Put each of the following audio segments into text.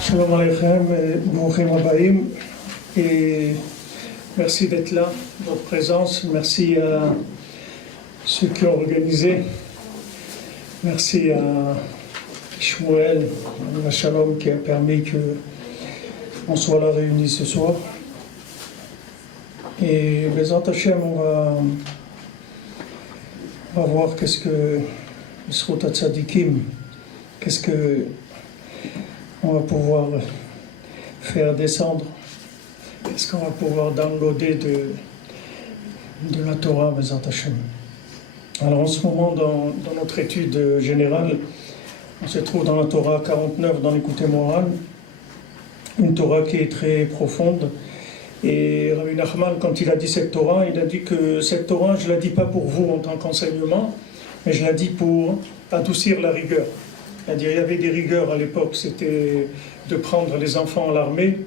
Shalom Aleichem, Brouchim Habayim, et merci d'être là, votre présence. Merci à ceux qui ont organisé. Merci à Shmuel, à Shalom qui a permis qu'on soit là réunis ce soir. Et Bezat Hashem, on va voir qu'est-ce que Yisrot HaTzadikim, qu'est-ce que on va pouvoir faire descendre, qu'est-ce qu'on va pouvoir downloader de la Torah, Bezat Hashem. Alors en ce moment, dans notre étude générale, on se trouve dans la Torah 49, dans l'Écoutez Moran, une Torah qui est très profonde. Et Rabbi Nachman, quand il a dit cette Torah, il a dit que cette Torah, je ne la dis pas pour vous en tant qu'enseignement, mais je la dis pour adoucir la rigueur. C'est-à-dire, il y avait des rigueurs à l'époque, c'était de prendre les enfants à l'armée.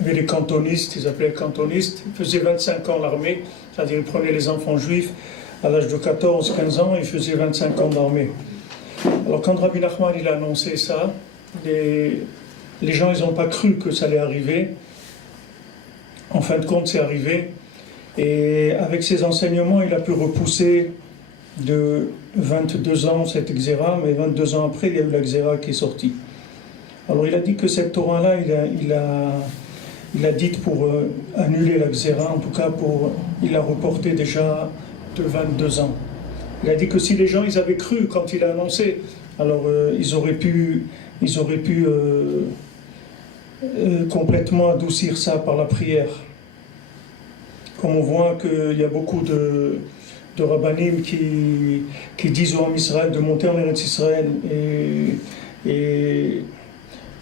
Il y avait les cantonistes, ils appelaient les cantonistes, ils faisaient 25 ans l'armée, c'est-à-dire ils prenaient les enfants juifs à l'âge de 14-15 ans, ils faisaient 25 ans d'armée. Alors quand Rabbi Nachman il a annoncé ça, les gens ils n'ont pas cru que ça allait arriver. En fin de compte, c'est arrivé. Et avec ses enseignements, il a pu repousser de 22 ans cette Xéra, mais 22 ans après, il y a eu la Xéra qui est sortie. Alors il a dit que cette Torah-là, il a dit pour annuler la Xéra, en tout cas il a reporté déjà de 22 ans. Il a dit que si les gens ils avaient cru quand il a annoncé, alors ils auraient pu complètement adoucir ça par la prière. Comme on voit qu'il y a beaucoup de rabbanim qui disent au Ham Israël de monter en Eretz Israël, et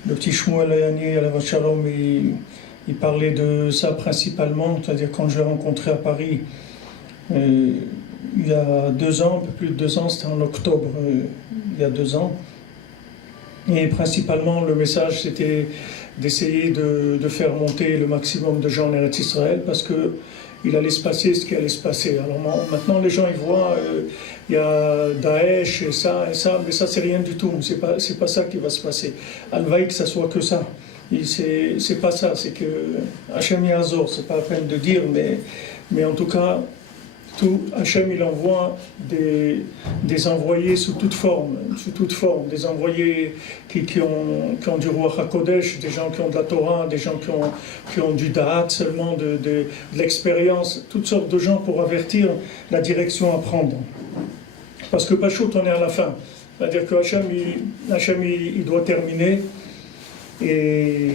le petit Shmuel Ayani, Alav Shalom, il parlait de ça principalement, c'est-à-dire quand je l'ai rencontré à Paris, il y a 2 ans, un peu plus de 2 ans, c'était en octobre, il y a 2 ans, et principalement le message c'était d'essayer de faire monter le maximum de gens en Eretz Israël, parce que il allait se passer ce qui allait se passer. Alors maintenant les gens ils voient, il y a Daesh et ça, mais ça c'est rien du tout, c'est pas ça qui va se passer. Alvaï que ça soit que ça. C'est pas ça, c'est que Hachem Yazor, c'est pas la peine de dire, mais en tout cas, Hachem il envoie des envoyés sous toute forme, des envoyés qui ont du Ruach HaKodesh, des gens qui ont de la Torah, des gens qui ont du Da'at seulement, de l'expérience, toutes sortes de gens pour avertir la direction à prendre. Parce que Pachout, on est à la fin. C'est-à-dire que Hachem il doit terminer. Et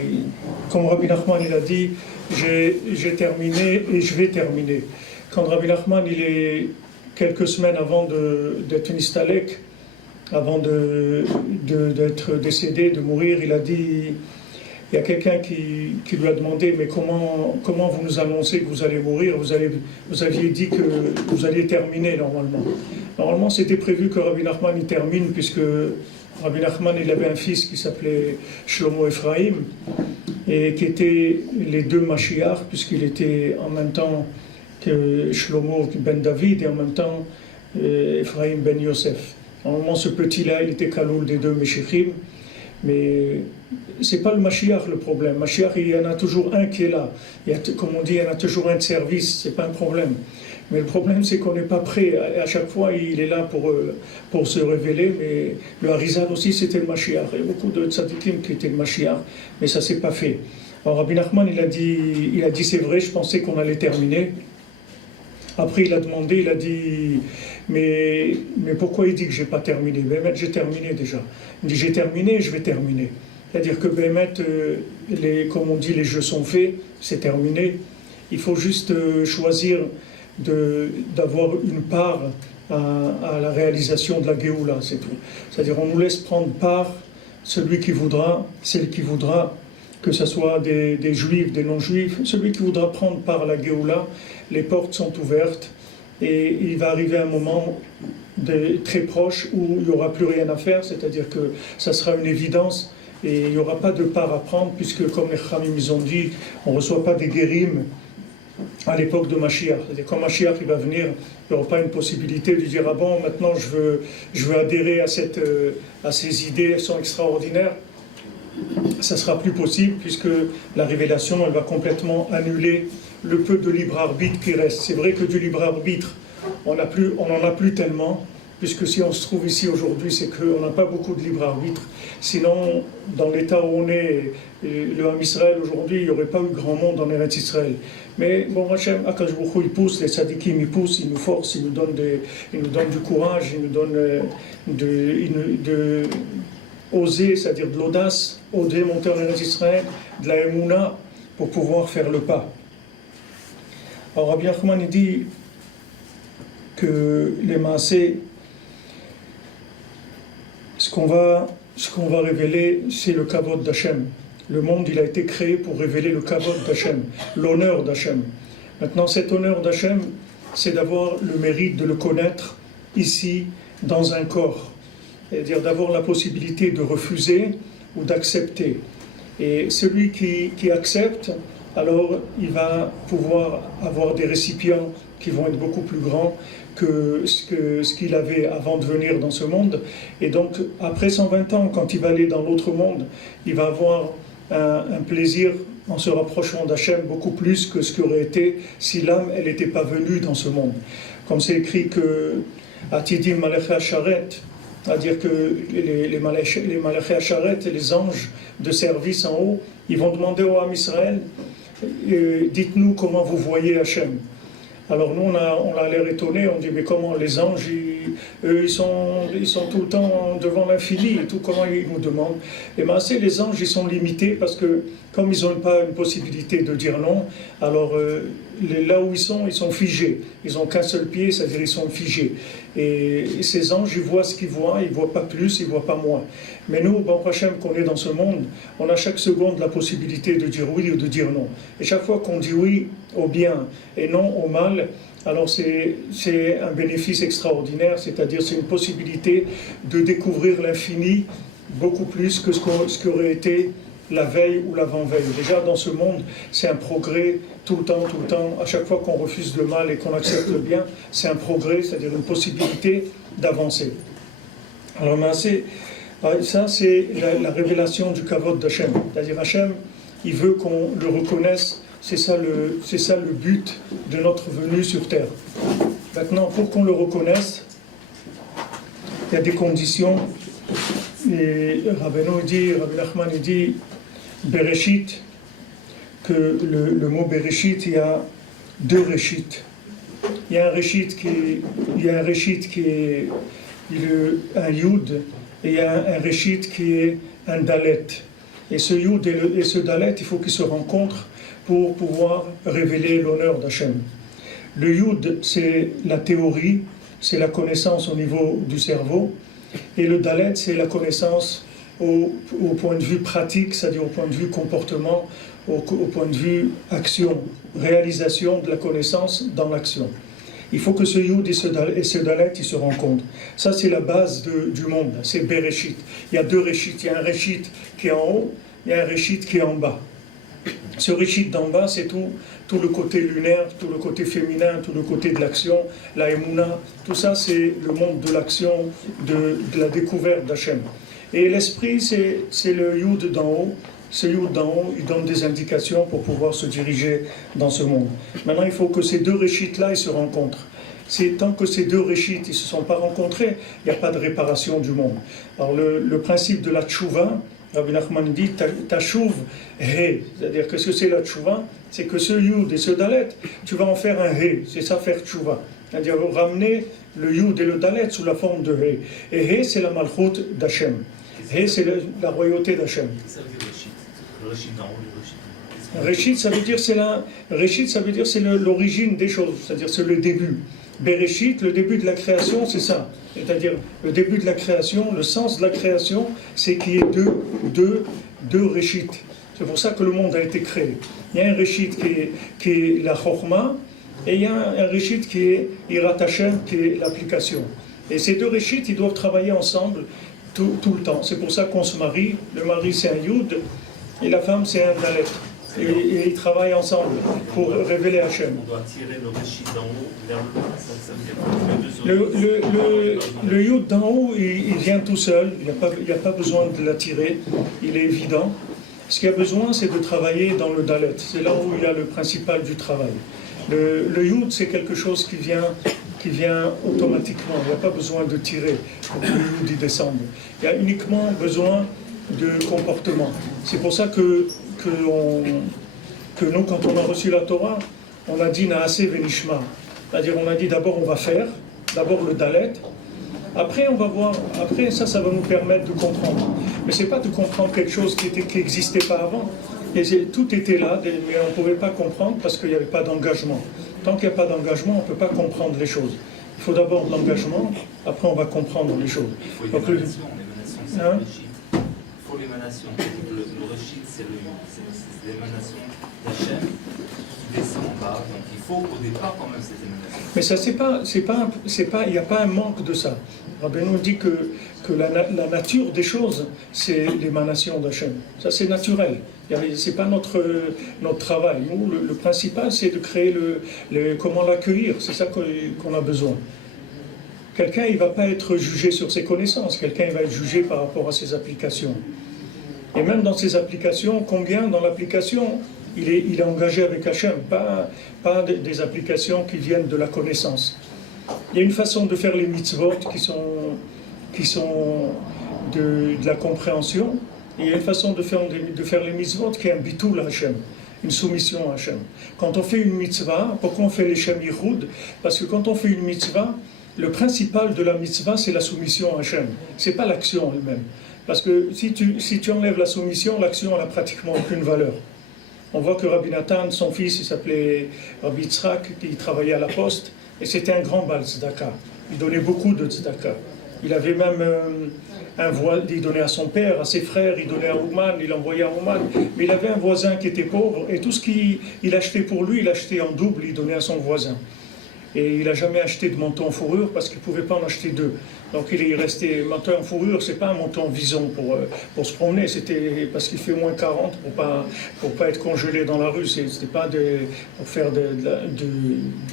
comme Rabbi Nachman il a dit, j'ai terminé et je vais terminer. Quand Rabbi Nachman, il est quelques semaines avant d'être Nistalek, avant d'être décédé, de mourir, il a dit, il y a quelqu'un qui lui a demandé, mais comment vous nous annoncez que vous allez mourir, vous aviez dit que vous alliez terminer normalement. Normalement, c'était prévu que Rabbi Nachman il termine, puisque Rabbi Nachman il avait un fils qui s'appelait Shlomo Ephraim, et qui étaient les deux Mashiach, puisqu'il était en même temps que Shlomo ben David et en même temps Ephraim ben Yosef. À un moment, ce petit-là, il était Kaloul des deux Meshichim, mais c'est pas le Mashiach le problème. Mashiach, il y en a toujours un qui est là. Comme on dit, il y en a toujours un de service, c'est pas un problème. Mais le problème, c'est qu'on n'est pas prêt. À chaque fois, il est là pour se révéler. Mais le Harizal aussi, c'était le Mashiach. Il y a beaucoup de tzadikim qui étaient le Mashiach, mais ça s'est pas fait. Alors Rabbi Nachman, il a dit c'est vrai, je pensais qu'on allait terminer. Après, il a demandé, il a dit, mais pourquoi il dit que je n'ai pas terminé? Ben, j'ai terminé déjà. Il dit, j'ai terminé, je vais terminer. C'est-à-dire que Béhémet, comme on dit, les jeux sont faits, c'est terminé. Il faut juste choisir d'avoir une part à la réalisation de la Géoula, c'est tout. C'est-à-dire on nous laisse prendre part, celui qui voudra, celle qui voudra, que ce soit des juifs, des non-juifs, celui qui voudra prendre part à la Géoula, les portes sont ouvertes et il va arriver un moment très proche où il n'y aura plus rien à faire, c'est-à-dire que ça sera une évidence et il n'y aura pas de part à prendre puisque, comme les Khamim ils ont dit, on ne reçoit pas des guérims à l'époque de Mashiach. C'est-à-dire quand Mashiach il va venir, il n'y aura pas une possibilité de dire « Ah bon, maintenant je veux adhérer à ces idées, elles sont extraordinaires ». Ça ne sera plus possible puisque la révélation elle va complètement annuler le peu de libre arbitre qui reste. C'est vrai que du libre arbitre, on n'en a plus tellement, puisque si on se trouve ici aujourd'hui, c'est qu'on n'a pas beaucoup de libre arbitre. Sinon, dans l'état où on est, le Ham Israël aujourd'hui, il n'y aurait pas eu grand monde en Eretz Israël. Mais bon, Hachem, Akadosh Baruch Hu, il pousse, les tzadikim, il pousse, il nous force, il nous donne du courage, il nous donne de oser, c'est-à-dire de l'audace, oser monter en Eretz Israël, de la Emouna, pour pouvoir faire le pas. Alors Rabbi Nachman il dit que les Maaseh, ce qu'on va révéler, c'est le kavod d'Hachem. Le monde, il a été créé pour révéler le kavod d'Hachem, l'honneur d'Hachem. Maintenant, cet honneur d'Hachem, c'est d'avoir le mérite de le connaître ici, dans un corps. C'est-à-dire d'avoir la possibilité de refuser ou d'accepter. Et celui qui accepte, alors il va pouvoir avoir des récipients qui vont être beaucoup plus grands que ce qu'il avait avant de venir dans ce monde. Et donc, après 120 ans, quand il va aller dans l'autre monde, il va avoir un plaisir en se rapprochant d'Hachem beaucoup plus que ce qui aurait été si l'âme, elle n'était pas venue dans ce monde. Comme c'est écrit que Atidim Malachei Asharet, c'est-à-dire que les Malachei Asharet, les anges de service en haut, ils vont demander au Ham Israël, dites-nous comment vous voyez Hachem. Alors nous, on a l'air étonnés, on dit, mais comment les anges, eux, ils sont tout le temps devant l'infini et tout, comment ils nous demandent? Et bien, c'est les anges, ils sont limités parce que, comme ils n'ont pas une possibilité de dire non, alors là où ils sont figés. Ils n'ont qu'un seul pied, c'est-à-dire ils sont figés. Et ces anges, ils voient ce qu'ils voient, ils ne voient pas plus, ils ne voient pas moins. Mais nous, Baruch Hashem, qu'on est dans ce monde, on a chaque seconde la possibilité de dire oui ou de dire non. Et chaque fois qu'on dit oui au bien et non au mal, alors c'est un bénéfice extraordinaire, c'est-à-dire c'est une possibilité de découvrir l'infini beaucoup plus que ce qu'aurait été la veille ou l'avant-veille. Déjà dans ce monde, c'est un progrès tout le temps, à chaque fois qu'on refuse le mal et qu'on accepte le bien, c'est un progrès, c'est-à-dire une possibilité d'avancer. Alors ça c'est la révélation du kavod d'Hachem, c'est-à-dire Hachem, il veut qu'on le reconnaisse, c'est ça le but de notre venue sur terre. Maintenant, pour qu'on le reconnaisse, il y a des conditions, et Rabbi Nachman dit, Bereshit, que le mot Bereshit, il y a deux Reshit. Il y a un Reshit qui est un Yud, et il y a un Reshit qui est un Dalet. Et ce Yud et ce Dalet, il faut qu'ils se rencontrent pour pouvoir révéler l'honneur d'Hachem. Le Yud, c'est la théorie, c'est la connaissance au niveau du cerveau, et le Dalet, c'est la connaissance au point de vue pratique, c'est-à-dire au point de vue comportement, au point de vue action, réalisation de la connaissance dans l'action. Il faut que ce Yud et ce Dalet, ils se rencontrent. Ça, c'est la base du monde, c'est Bereshit. Il y a deux Reshit, il y a un Reshit qui est en haut, il y a un Reshit qui est en bas. Ce Réchit d'en bas, c'est tout le côté lunaire, tout le côté féminin, tout le côté de l'action, la Emouna, tout ça c'est le monde de l'action, de la découverte d'Hachem. Et l'esprit, c'est le Yud d'en haut. Ce Yud d'en haut, il donne des indications pour pouvoir se diriger dans ce monde. Maintenant, il faut que ces deux Réchits-là, ils se rencontrent. Tant que ces deux Réchits ne se sont pas rencontrés, il n'y a pas de réparation du monde. Alors le principe de la Tchouva, Rabbi Nachman dit Tashuv He, c'est-à-dire que ce que c'est la Tchouva, c'est que ce Yud et ce Dalet, tu vas en faire un He, c'est ça faire Tchouva. C'est-à-dire ramener le Yud et le Dalet sous la forme de He. Et He, c'est la Malchut d'Hachem. He, c'est la royauté d'Hachem. Ça veut dire Réchit. Le Réchit d'en haut, le Réchit. Réchit, ça veut dire c'est l'origine des choses, c'est-à-dire c'est le début. Bereshit, le début de la création, c'est ça. C'est-à-dire le début de la création, le sens de la création, c'est qu'il y ait deux Réchit. C'est pour ça que le monde a été créé. Il y a un Réchit qui est la Chokhmah, et il y a un Réchit qui est Hirat Hashem, qui est l'application. Et ces deux Réchit, ils doivent travailler ensemble tout le temps. C'est pour ça qu'on se marie. Le mari, c'est un Yud, et la femme, c'est un Dalet. Et ils travaillent ensemble pour révéler Hachem. On doit tirer le Réchit d'en haut vers le bas. Ça veut dire le Yud d'en haut, il vient tout seul. Il n'y a pas besoin de l'attirer. Il est évident. Ce qu'il y a besoin, c'est de travailler dans le Dalet. C'est là où il y a le principal du travail. Le Yud, c'est quelque chose qui vient automatiquement. Il n'y a pas besoin de tirer pour que le Yud y descende. Il y a uniquement besoin de comportement. C'est pour ça que nous, quand on a reçu la Torah, on a dit Naaseh Venishma. C'est-à-dire, on a dit d'abord on va faire, d'abord le Dalet, après on va voir, après ça va nous permettre de comprendre. Mais c'est pas de comprendre quelque chose qui n'existait pas avant. Et tout était là, mais on ne pouvait pas comprendre parce qu'il n'y avait pas d'engagement. Tant qu'il n'y a pas d'engagement, on ne peut pas comprendre les choses. Il faut d'abord de l'engagement, après on va comprendre les choses. Il faut une émanation, c'est le Réchit. Il faut l'émanation. Le Réchit, c'est l'émanation d'Hachem qui descend en bas. Donc il faut au départ quand même cette émanation. Mais ça, il n'y a pas un manque de ça. Rabbeinu dit que la nature des choses, c'est l'émanation d'Hachem. Ça, c'est naturel. Ce n'est pas notre travail. Nous, le principal, c'est de créer comment l'accueillir. C'est ça qu'on a besoin. Quelqu'un, il ne va pas être jugé sur ses connaissances. Quelqu'un, il va être jugé par rapport à ses applications. Et même dans ses applications, combien dans l'application, il est engagé avec Hachem, pas des applications qui viennent de la connaissance. Il y a une façon de faire les mitzvot qui sont de la compréhension, et il y a une façon de faire les mitzvot qui est un bitul à Hachem, une soumission à Hachem. Quand on fait une mitzvah, pourquoi on fait les Shem Yichud? Parce que quand on fait une mitzvah, le principal de la mitzvah, c'est la soumission à Hachem. Ce n'est pas l'action elle-même. Parce que si tu enlèves la soumission, l'action n'a pratiquement aucune valeur. On voit que Rabbi Nathan, son fils, il s'appelait Rabbi Yitzhak, qui travaillait à la poste, et c'était un grand Baal Tzedaka. Il donnait beaucoup de Tzedaka. Il avait même un voisin, il donnait à son père, à ses frères, il donnait à Ouman, il envoyait à Ouman. Mais il avait un voisin qui était pauvre, et tout ce qu'il achetait pour lui, il achetait en double, il donnait à son voisin. Et il n'a jamais acheté de manteau en fourrure parce qu'il ne pouvait pas en acheter deux. Donc il est resté manteau en fourrure, c'est pas un manteau en vison pour se promener, c'était parce qu'il fait moins 40 pour pas être congelé dans la rue, c'était pas pour faire de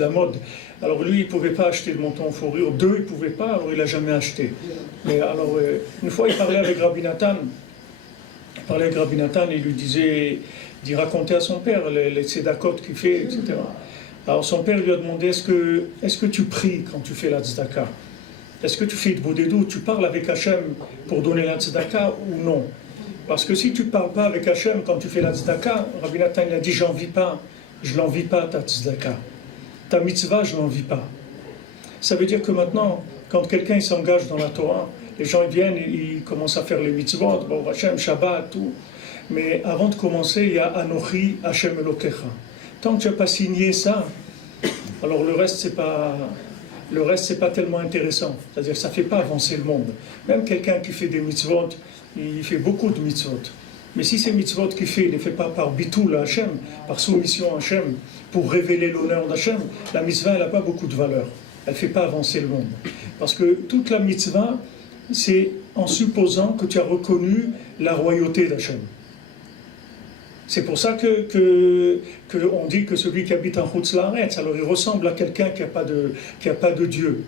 la mode. Alors lui, il ne pouvait pas acheter de manteau en fourrure, deux, il ne pouvait pas, alors il n'a jamais acheté. Mais alors, une fois, il parlait avec Rabbi Nathan, il lui disait, il racontait à son père les tzedakot qu'il fait, etc. Alors son père lui a demandé, est-ce que tu pries quand tu fais la tzedaka? Est-ce que tu fais de bodédou, tu parles avec Hachem pour donner la tzedaka ou non? Parce que si tu ne parles pas avec Hachem quand tu fais la tzedaka, Rabbi Nathan il a dit, je l'envie pas ta tzedaka. Ta mitzvah, je l'envie pas. Ça veut dire que maintenant, quand quelqu'un s'engage dans la Torah, les gens ils viennent, ils commencent à faire les mitzvot, bon, Hachem, Shabbat, tout. Mais avant de commencer, il y a Anochi Hachem Elokecha. Tant que tu n'as pas signé ça, alors le reste, c'est pas tellement intéressant. C'est-à-dire que ça ne fait pas avancer le monde. Même quelqu'un qui fait des mitzvot, il fait beaucoup de mitzvot. Mais si ces mitzvot qu'il fait, il ne les fait pas par bitul à Hachem, par soumission à Hachem, pour révéler l'honneur d'Hachem, la mitzvah, elle n'a pas beaucoup de valeur. Elle ne fait pas avancer le monde. Parce que toute la mitzvah, c'est en supposant que tu as reconnu la royauté d'Hachem. C'est pour ça on dit que celui qui habite en Chutz Laaretz, alors il ressemble à quelqu'un qui n'a pas de Dieu.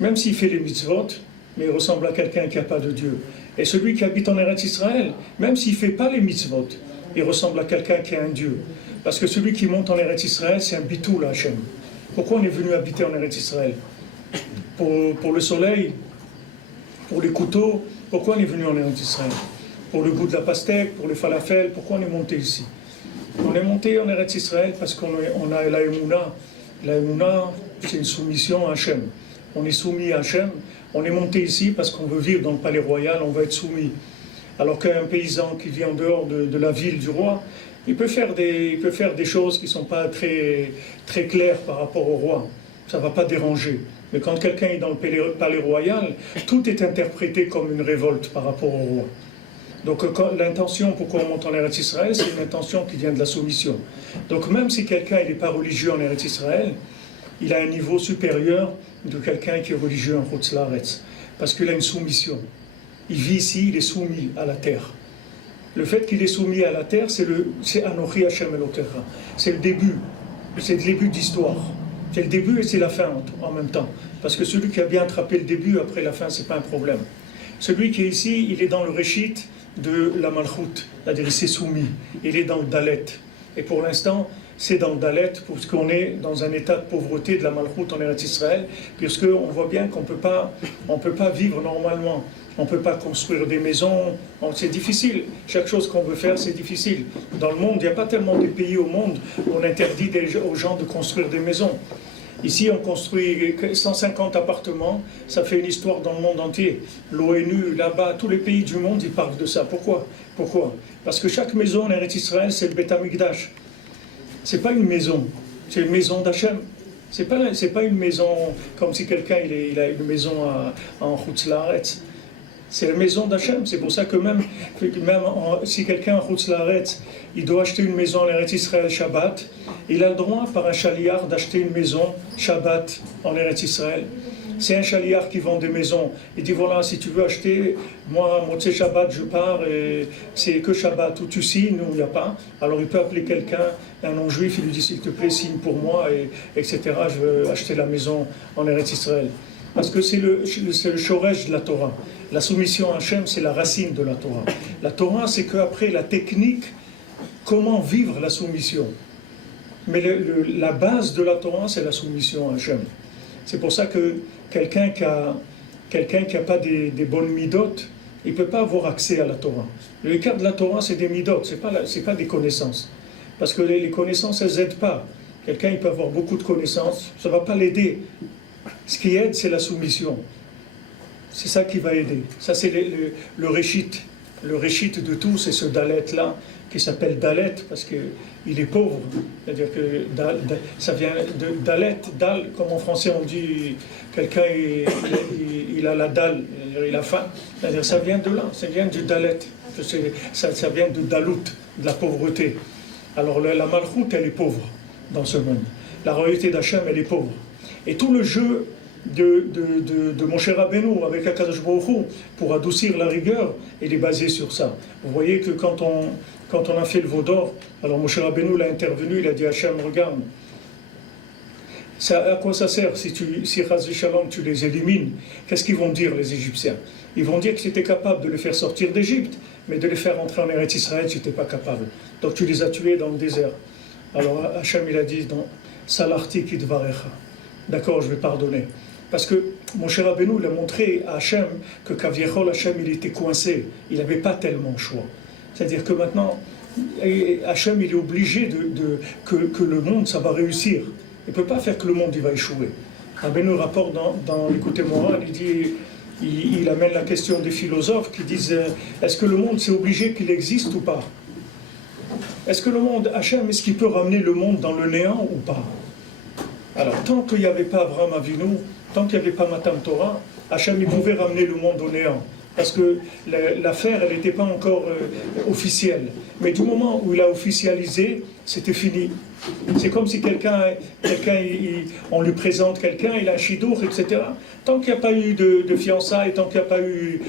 Même s'il fait les mitzvot, mais il ressemble à quelqu'un qui n'a pas de Dieu. Et celui qui habite en Eretz Israël, même s'il ne fait pas les mitzvot, il ressemble à quelqu'un qui a un Dieu. Parce que celui qui monte en Eretz Israël, c'est un bitoul Hachem. Pourquoi on est venu habiter en Eretz Israël? Pour le soleil, pour les couteaux. Pourquoi on est venu en Eretz Israël? Pour le goût de la pastèque, pour les falafels. Pourquoi on est monté ici? On est monté en Eretz Israël parce qu'on a la Emouna. La Emouna, c'est une soumission à Hachem. On est soumis à Hachem. On est monté ici parce qu'on veut vivre dans le palais royal, on va être soumis. Alors qu'un paysan qui vit en dehors de la ville du roi, il peut faire des choses qui ne sont pas très, très claires par rapport au roi. Ça ne va pas déranger. Mais quand quelqu'un est dans le palais royal, tout est interprété comme une révolte par rapport au roi. Donc l'intention, pourquoi on monte en Eretz Israël, c'est une intention qui vient de la soumission. Donc même si quelqu'un n'est pas religieux en Eretz Israël, il a un niveau supérieur de quelqu'un qui est religieux en Chutz Laaretz. Parce qu'il a une soumission. Il vit ici, il est soumis à la terre. Le fait qu'il est soumis à la terre, c'est Anochi Hashem Elokecha. C'est le début d'histoire. C'est le début et c'est la fin en même temps. Parce que celui qui a bien attrapé le début, après la fin, c'est pas un problème. Celui qui est ici, il est dans le Réchit de la Malchut, c'est-à-dire il s'est soumis. Il est dans le Dalet. Et pour l'instant, c'est dans le Dalet, puisqu'on est dans un état de pauvreté de la Malchut en Eretz Israël, puisqu'on voit bien qu'on ne peut pas vivre normalement. On ne peut pas construire des maisons, c'est difficile. Chaque chose qu'on veut faire, c'est difficile. Dans le monde, il n'y a pas tellement de pays au monde où on interdit aux gens de construire des maisons. Ici, on construit 150 appartements, ça fait une histoire dans le monde entier. L'ONU, là-bas, tous les pays du monde, ils parlent de ça. Pourquoi? Parce que chaque maison en Eretz Israël, c'est le Beth Amikdash. C'est pas une maison, c'est une maison d'Hachem. C'est pas une maison comme si quelqu'un il a une maison en Chutz Laaretz. C'est la maison d'Hachem. C'est pour ça que même si quelqu'un en Chutz Laaretz, il doit acheter une maison en Eretz Israël Shabbat, il a le droit par un chaliar d'acheter une maison Shabbat en Eretz Israël. C'est un chaliar qui vend des maisons. Il dit voilà, si tu veux acheter, moi, Motzei Shabbat, je pars et c'est que Shabbat où tu signes, nous il n'y a pas. Alors il peut appeler quelqu'un, un non-juif, il lui dit s'il te plaît, signe pour moi, etc. Je veux acheter la maison en Eretz Israël. Parce que c'est le shoresh de la Torah. La soumission à Hachem, c'est la racine de la Torah. La Torah, c'est qu'après la technique, comment vivre la soumission. Mais la base de la Torah, c'est la soumission à Hachem. C'est pour ça que quelqu'un qui a pas des bonnes midot, il ne peut pas avoir accès à la Torah. Le cas de la Torah, c'est des midot, c'est pas des connaissances. Parce que les connaissances, elles n'aident pas. Quelqu'un, il peut avoir beaucoup de connaissances, ça ne va pas l'aider. Ce qui aide, c'est la soumission. C'est ça qui va aider. Ça, c'est le réchit. Le réchit de tout, c'est ce dalet-là, qui s'appelle dalet, parce qu'il est pauvre. C'est-à-dire que ça vient de dalet, dal, comme en français on dit, quelqu'un il a la dalle, il a faim. C'est-à-dire ça vient de là, ça vient du dalet. Ça vient de dalut, de la pauvreté. Alors la malchoute, elle est pauvre dans ce monde. La royauté d'Hachem, elle est pauvre. Et tout le jeu de Moshe Rabbeinu avec Akadosh Baruch Hu pour adoucir la rigueur, il est basé sur ça. Vous voyez que quand on a fait le veau d'or, alors Moshe Rabbeinu l'a intervenu, il a dit Hachem, regarde, à quoi ça sert si Chas v'Shalom tu les élimines? Qu'est-ce qu'ils vont dire les Égyptiens? Ils vont dire que tu étais capable de les faire sortir d'Égypte, mais de les faire entrer en Eretz Israël, tu n'étais pas capable. Donc tu les as tués dans le désert. Alors Hachem il a dit Salarti kidvarecha. D'accord, je vais pardonner. Parce que Moshe Rabbeinu, il a montré à Hachem que Kaviechol Hachem, il était coincé. Il n'avait pas tellement le choix. C'est-à-dire que maintenant, Hachem, il est obligé que le monde, ça va réussir. Il ne peut pas faire que le monde, il va échouer. Rabbeinu rapporte dans l'écoute morale, il amène la question des philosophes qui disent est-ce que le monde, c'est obligé qu'il existe ou pas? Est-ce que le monde, Hachem, est-ce qu'il peut ramener le monde dans le néant ou pas? Alors, tant qu'il n'y avait pas Abraham Avinu, tant qu'il n'y avait pas Matan Torah, Hachem, il pouvait ramener le monde au néant. Parce que l'affaire, elle n'était pas encore officielle. Mais du moment où il a officialisé, c'était fini. C'est comme si on lui présente quelqu'un, il a un chidour, etc. Tant qu'il n'y a pas eu de fiançailles, tant qu'il n'y a pas eu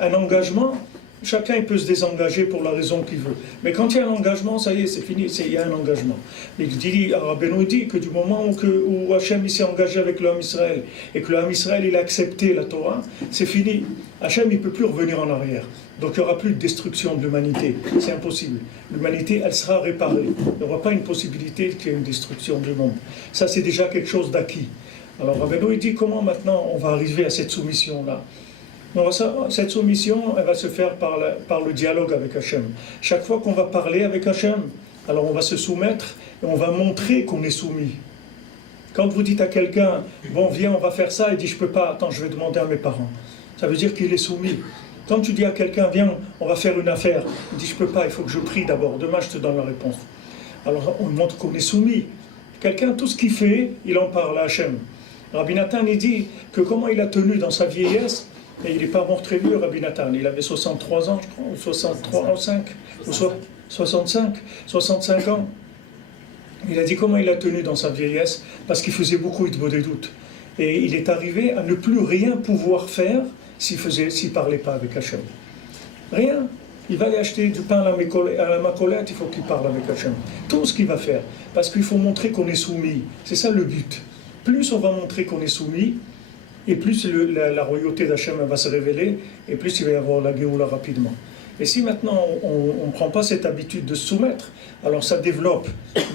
un engagement, Chacun il peut se désengager pour la raison qu'il veut. Mais quand il y a un engagement, ça y est, c'est fini, il y a un engagement. Rabbeinu dit que du moment où Hachem s'est engagé avec le Ham Israël et que le Ham Israël il a accepté la Torah, c'est fini. Hachem il ne peut plus revenir en arrière. Donc il n'y aura plus de destruction de l'humanité. C'est impossible. L'humanité, elle sera réparée. Il n'y aura pas une possibilité qu'il y ait une destruction du monde. Ça, c'est déjà quelque chose d'acquis. Alors Rabbeinu il dit comment maintenant on va arriver à cette soumission-là. Donc, cette soumission, elle va se faire par le dialogue avec Hachem. Chaque fois qu'on va parler avec Hachem, alors on va se soumettre et on va montrer qu'on est soumis. Quand vous dites à quelqu'un, bon viens on va faire ça, il dit je peux pas, attends je vais demander à mes parents. Ça veut dire qu'il est soumis. Quand tu dis à quelqu'un, viens on va faire une affaire, il dit je peux pas, il faut que je prie d'abord, demain je te donne la réponse. Alors on montre qu'on est soumis. Quelqu'un, tout ce qu'il fait, il en parle à Hachem. Rabbi Nathan il dit que comment il a tenu dans sa vieillesse. Et il n'est pas mort très vieux, Rabbi Nathan. Il avait 63 ans, je crois, ou 63, ou 65 ans. Il a dit comment il a tenu dans sa vieillesse, parce qu'il faisait beaucoup de doutes. Et il est arrivé à ne plus rien pouvoir faire s'il ne parlait pas avec Hachem. Rien. Il va aller acheter du pain à la macolette, il faut qu'il parle avec Hachem. Tout ce qu'il va faire. Parce qu'il faut montrer qu'on est soumis. C'est ça le but. Plus on va montrer qu'on est soumis, et plus la royauté d'Hachem va se révéler, et plus il va y avoir la Géoula rapidement. Et si maintenant on ne prend pas cette habitude de se soumettre, alors ça développe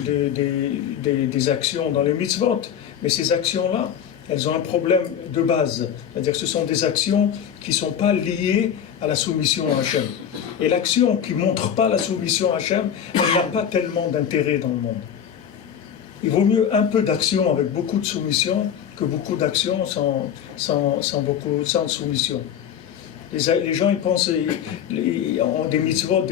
des actions dans les mitzvot, mais ces actions-là, elles ont un problème de base. C'est-à-dire que ce sont des actions qui ne sont pas liées à la soumission à Hachem. Et l'action qui ne montre pas la soumission à Hachem, elle n'a pas tellement d'intérêt dans le monde. Il vaut mieux un peu d'action avec beaucoup de soumission que beaucoup d'actions sans soumission. Les gens ils pensent des mitzvot,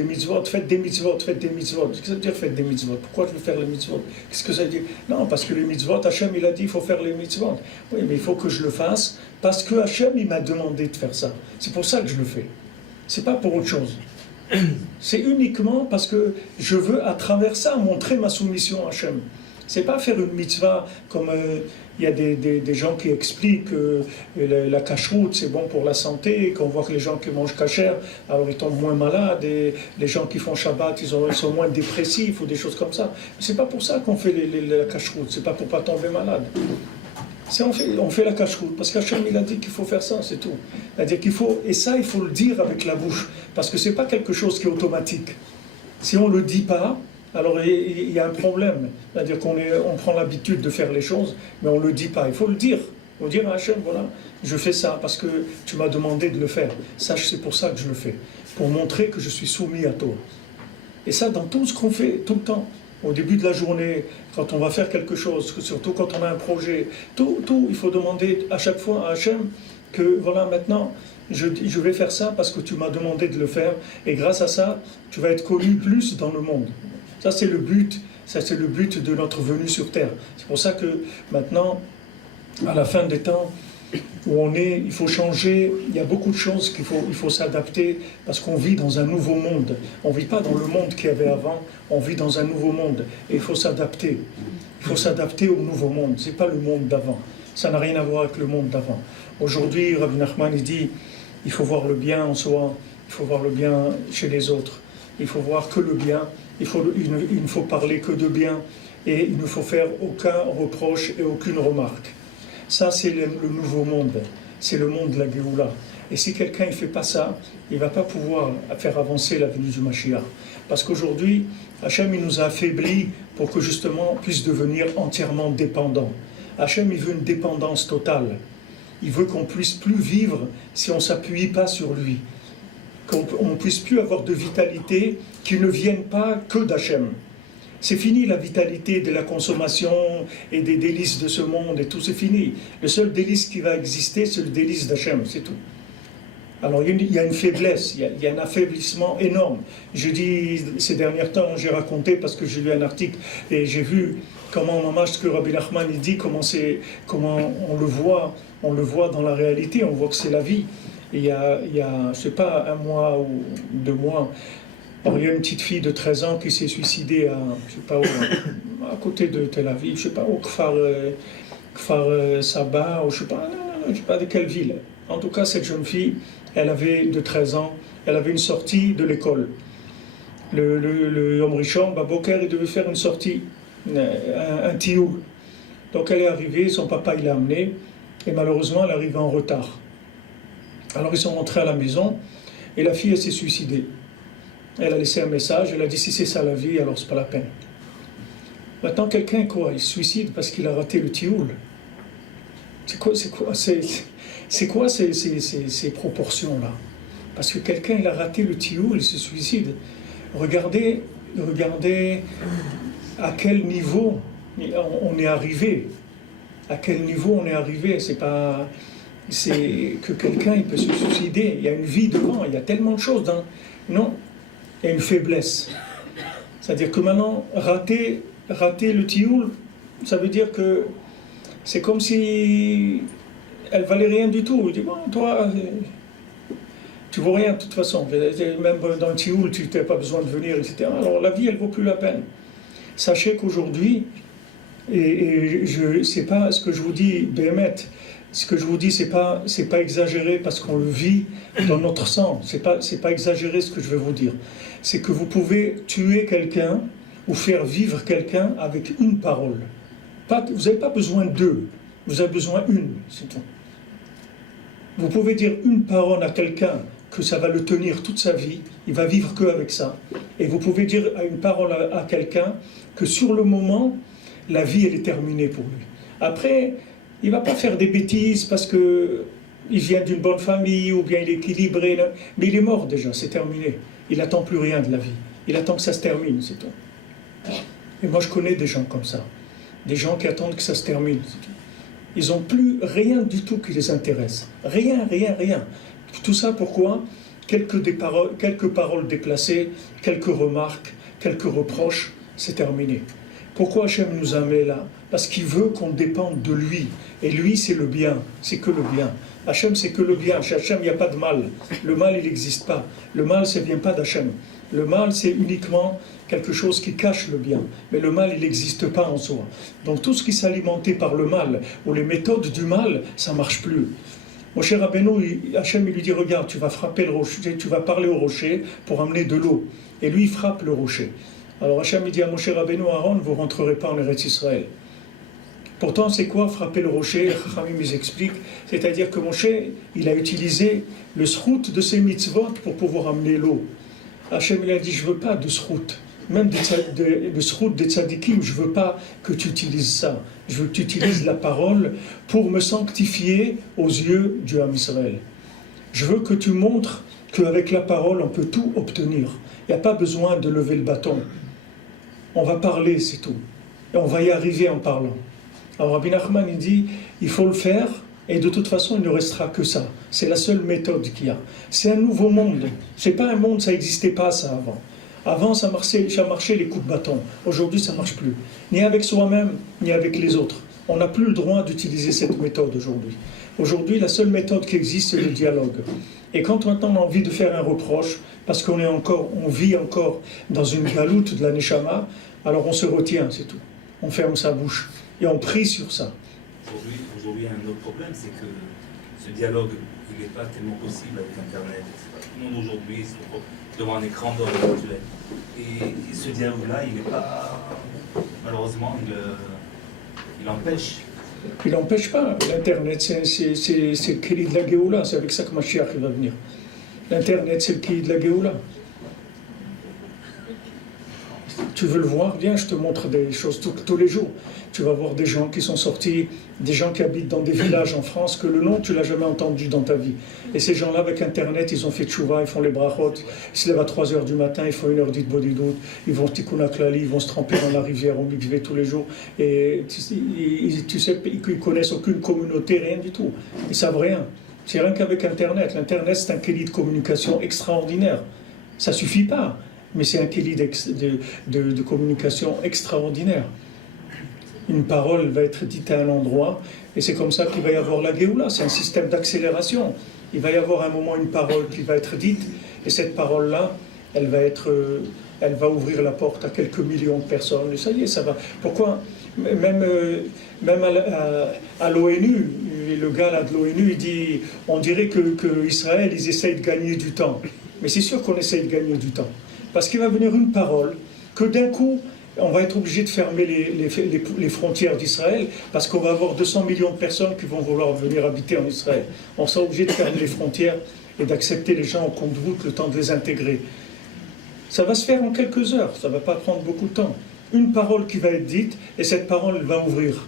faites des mitzvot. Qu'est-ce que ça veut dire faites des mitzvot? Pourquoi je veux faire les mitzvot? Qu'est-ce que ça veut dire? Non, parce que les mitzvot, Hachem il a dit il faut faire les mitzvot. Oui, mais il faut que je le fasse parce que Hachem il m'a demandé de faire ça. C'est pour ça que je le fais. C'est pas pour autre chose. C'est uniquement parce que je veux à travers ça montrer ma soumission à Hachem. C'est pas faire une mitzvah comme il y a des gens qui expliquent que la cacheroute c'est bon pour la santé, qu'on voit que les gens qui mangent cachère, alors ils tombent moins malades, et les gens qui font Shabbat, ils sont moins dépressifs ou des choses comme ça. Mais c'est pas pour ça qu'on fait la cacheroute, c'est pas pour pas tomber malade. On fait la cacheroute parce qu'Hachem il a dit qu'il faut faire ça, c'est tout. C'est-à-dire qu'il faut, et ça il faut le dire avec la bouche, parce que c'est pas quelque chose qui est automatique. Si on le dit pas, alors il y a un problème, c'est-à-dire qu'on prend l'habitude de faire les choses, mais on ne le dit pas. Il faut le dire. Il faut dire à Hachem, voilà, je fais ça parce que tu m'as demandé de le faire. Sache, c'est pour ça que je le fais, pour montrer que je suis soumis à toi. Et ça, dans tout ce qu'on fait, tout le temps, au début de la journée, quand on va faire quelque chose, surtout quand on a un projet, tout, il faut demander à chaque fois à Hachem que, voilà, maintenant, je vais faire ça parce que tu m'as demandé de le faire, et grâce à ça, tu vas être connu plus dans le monde. Ça c'est le but de notre venue sur Terre. C'est pour ça que maintenant, à la fin des temps, où on est, il faut changer, il y a beaucoup de choses qu'il faut s'adapter, parce qu'on vit dans un nouveau monde. On ne vit pas dans le monde qu'il y avait avant, on vit dans un nouveau monde, et il faut s'adapter. Il faut s'adapter au nouveau monde, ce n'est pas le monde d'avant. Ça n'a rien à voir avec le monde d'avant. Aujourd'hui, Rabbi Nachman il dit, il faut voir le bien en soi, il faut voir le bien chez les autres. Il faut voir que le bien, il ne faut parler que de bien, et il ne faut faire aucun reproche et aucune remarque. Ça, c'est le nouveau monde, c'est le monde de la Géoula. Et si quelqu'un ne fait pas ça, il ne va pas pouvoir faire avancer la venue du Mashiach. Parce qu'aujourd'hui, Hachem il nous a affaiblis pour que justement on puisse devenir entièrement dépendant. Hachem il veut une dépendance totale. Il veut qu'on ne puisse plus vivre si on ne s'appuie pas sur lui. Qu'on ne puisse plus avoir de vitalité qui ne vienne pas que d'Hachem. C'est fini la vitalité de la consommation et des délices de ce monde et tout, c'est fini. Le seul délice qui va exister, c'est le délice d'Hachem, c'est tout. Alors il y a une faiblesse, il y a un affaiblissement énorme. Je dis, ces derniers temps, j'ai raconté parce que j'ai lu un article et j'ai vu comment ce que Rabbi Nachman il dit, comment on le voit dans la réalité, on voit que c'est la vie. Et il y a, je ne sais pas, 1 mois ou 2 mois, alors, il y a une petite fille de 13 ans qui s'est suicidée à, je sais pas où, à côté de Tel Aviv, je ne sais pas, au Kfar Saba, ou je ne sais pas de quelle ville. En tout cas, cette jeune fille, elle avait de 13 ans, elle avait une sortie de l'école. Le Yom Rishon, Baboker, il devait faire une sortie, un tioul. Donc elle est arrivée, son papa il l'a amenée, et malheureusement elle est arrivée en retard. Alors ils sont rentrés à la maison, et la fille elle s'est suicidée. Elle a laissé un message, elle a dit si c'est ça la vie, alors c'est pas la peine. Maintenant quelqu'un quoi, il se suicide parce qu'il a raté le tioul. C'est quoi ces proportions-là? Parce que quelqu'un il a raté le tioul, il se suicide. Regardez à quel niveau on est arrivé. À quel niveau on est arrivé. C'est que quelqu'un il peut se suicider. Il y a une vie devant, il y a tellement de choses. Non, il y a une faiblesse. C'est-à-dire que maintenant, rater le tioul, ça veut dire que c'est comme si elle valait rien du tout. Il dit, bon, toi... tu ne vaux rien de toute façon, même dans le tioul, tu n'as pas besoin de venir, etc. Alors la vie, elle ne vaut plus la peine. Sachez qu'aujourd'hui, c'est pas ce que je vous dis, Béhémet, ce que je vous dis, c'est pas exagéré parce qu'on le vit dans notre sang, c'est pas exagéré ce que je vais vous dire. C'est que vous pouvez tuer quelqu'un ou faire vivre quelqu'un avec une parole. Vous n'avez pas besoin de deux, vous avez besoin d'une, c'est tout. Vous pouvez dire une parole à quelqu'un que ça va le tenir toute sa vie, il va vivre que avec ça. Et vous pouvez dire une parole à quelqu'un que sur le moment, la vie elle est terminée pour lui. Après, il ne va pas faire des bêtises parce qu'il vient d'une bonne famille ou bien il est équilibré, là. Mais il est mort déjà, c'est terminé. Il n'attend plus rien de la vie. Il attend que ça se termine, c'est tout. Et moi je connais des gens comme ça. Des gens qui attendent que ça se termine, c'est tout. Ils n'ont plus rien du tout qui les intéresse. Rien. Tout ça pourquoi? Quelques paroles déplacées, quelques remarques, quelques reproches, c'est terminé. Pourquoi Hachem nous a mis là? Parce qu'il veut qu'on dépende de lui. Et lui, c'est le bien, c'est que le bien. Hachem, c'est que le bien. Chez Hachem, il n'y a pas de mal. Le mal, il n'existe pas. Le mal, ça ne vient pas d'Hachem. Le mal, c'est uniquement quelque chose qui cache le bien. Mais le mal, il n'existe pas en soi. Donc tout ce qui s'alimentait par le mal, ou les méthodes du mal, ça ne marche plus. Mon cher Rabbeinu, Hachem, il lui dit, regarde, tu vas frapper le rocher, tu vas parler au rocher pour amener de l'eau. Et lui, il frappe le rocher. Alors Hachem, il dit à Moshe Rabbeinu, Aaron, vous ne rentrerez pas en Eretz Israël. Pourtant, c'est quoi frapper le rocher? Les Chachamim, ils expliquent. C'est-à-dire que Moshe, il a utilisé le srout de ses mitzvot pour pouvoir amener l'eau. Hachem, il a dit, je ne veux pas de srout. Même le srout des tzadikim, je ne veux pas que tu utilises ça. Je veux que tu utilises la parole pour me sanctifier aux yeux du Ham Israël. Je veux que tu montres qu'avec la parole, on peut tout obtenir. Il n'y a pas besoin de lever le bâton. On va parler, c'est tout. Et on va y arriver en parlant. Alors Rabbi Nachman, il dit, il faut le faire, et de toute façon, il ne restera que ça. C'est la seule méthode qu'il y a. C'est un nouveau monde. C'est pas un monde, ça n'existait pas ça avant. Avant, ça marchait les coups de bâton. Aujourd'hui, ça ne marche plus. Ni avec soi-même, ni avec les autres. On n'a plus le droit d'utiliser cette méthode aujourd'hui. Aujourd'hui, la seule méthode qui existe, c'est le dialogue. Et quand maintenant on a envie de faire un reproche, parce qu'on vit encore dans une galoute de la Neshama, alors on se retient, c'est tout. On ferme sa bouche. Et on prie sur ça. Aujourd'hui, il y a un autre problème, c'est que ce dialogue, il n'est pas tellement possible avec Internet. Tout le monde aujourd'hui se retrouve devant un écran d'ordinateur. Et ce dialogue-là, il n'est pas... Malheureusement, il empêche. Il n'empêche pas. L'Internet, c'est le keli de la Géoula. C'est avec ça que Mashiach va venir. L'Internet, c'est le keli de la Géoula. Tu veux le voir? Viens, je te montre des choses tous les jours. Tu vas voir des gens qui sont sortis, des gens qui habitent dans des villages en France, que le nom, tu ne l'as jamais entendu dans ta vie. Et ces gens-là, avec Internet, ils ont fait tchouva, ils font les brachot, ils se lèvent à 3h du matin, ils font 1 heure d'Itbodidut, ils vont tikkun klali, ils vont se tremper dans la rivière au mikvé tous les jours. Et tu sais, ils ne connaissent aucune communauté, rien du tout. Ils ne savent rien. C'est rien qu'avec Internet. L'Internet, c'est un kéli de communication extraordinaire. Ça ne suffit pas, mais c'est un kéli de communication extraordinaire. Une parole va être dite à un endroit, et c'est comme ça qu'il va y avoir la Géoula, c'est un système d'accélération. Il va y avoir un moment une parole qui va être dite, et cette parole-là, elle va ouvrir la porte à quelques millions de personnes, et ça y est, ça va. Pourquoi? Même à l'ONU, le gars là de l'ONU, il dit, on dirait que Israël, ils essayent de gagner du temps. Mais c'est sûr qu'on essaye de gagner du temps. Parce qu'il va venir une parole que d'un coup, on va être obligé de fermer les frontières d'Israël parce qu'on va avoir 200 millions de personnes qui vont vouloir venir habiter en Israël. On sera obligé de fermer les frontières et d'accepter les gens au compte-gouttes le temps de les intégrer. Ça va se faire en quelques heures, ça ne va pas prendre beaucoup de temps. Une parole qui va être dite, et cette parole elle va ouvrir.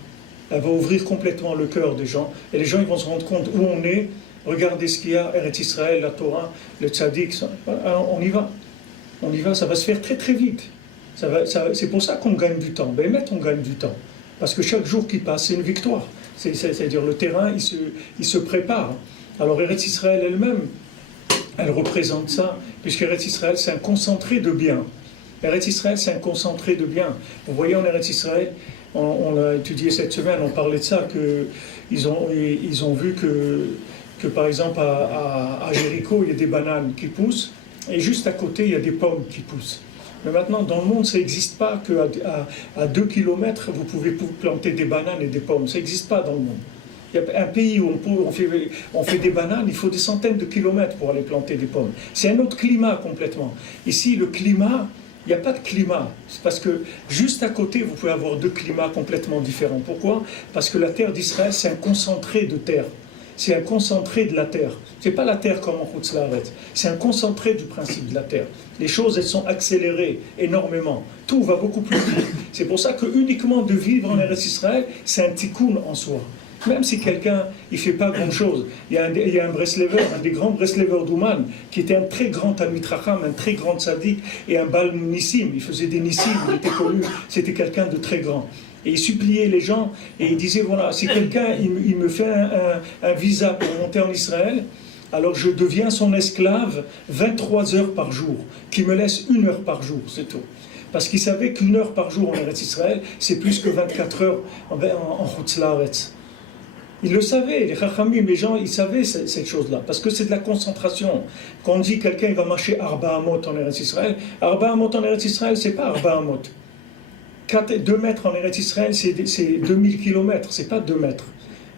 Elle va ouvrir complètement le cœur des gens, et les gens ils vont se rendre compte où on est. Regardez ce qu'il y a, Eretz Israël, la Torah, le Tzaddik, on y va. On y va, ça va se faire très très vite. C'est pour ça qu'on gagne du temps. Ben, on gagne du temps. Parce que chaque jour qui passe, c'est une victoire. C'est-à-dire le terrain, il se prépare. Alors Eretz Israël elle-même, elle représente ça, puisque Eretz Israël, c'est un concentré de bien. Eretz Israël, c'est un concentré de bien. Vous voyez, en Eretz Israël, on l'a étudié cette semaine, on parlait de ça, qu'ils ont vu que par exemple, à Jéricho, il y a des bananes qui poussent, et juste à côté, il y a des pommes qui poussent. Mais maintenant, dans le monde, ça n'existe pas qu'à 2 km, vous pouvez planter des bananes et des pommes. Ça n'existe pas dans le monde. Il y a un pays où on fait des bananes, il faut des centaines de kilomètres pour aller planter des pommes. C'est un autre climat complètement. Ici, le climat, il n'y a pas de climat. C'est parce que juste à côté, vous pouvez avoir 2 climats complètement différents. Pourquoi? Parce que la terre d'Israël, c'est un concentré de terre. C'est un concentré de la terre. Ce n'est pas la terre comme en Hutzlaret. C'est un concentré du principe de la terre. Les choses, elles sont accélérées énormément. Tout va beaucoup plus vite. C'est pour ça que uniquement de vivre en Eretz Israël, c'est un tikkun en soi. Même si quelqu'un, il ne fait pas grand-chose. Il y a un Breslever, un des grands Breslevers d'Ouman, qui était un très grand Talmid Chacham, un très grand tzaddik, et un Baal Nissim. Il faisait des Nissim, il était connu. C'était quelqu'un de très grand. Et il suppliait les gens, et il disait, voilà, si quelqu'un il me fait un visa pour monter en Israël, alors je deviens son esclave 23 heures par jour, qui me laisse 1 heure par jour, c'est tout. Parce qu'il savait qu'1 heure par jour en Eretz Israël, c'est plus que 24 heures en Hutzlaretz. Ils le savaient, les Chachamim, les gens, ils savaient cette chose-là, parce que c'est de la concentration. Quand on dit quelqu'un il va marcher Arba Amot en Eretz Israël, Arba Amot en Eretz Israël, c'est pas Arba Amot. 2 mètres en Eretz Israël, c'est 2000 km, c'est pas 2 mètres.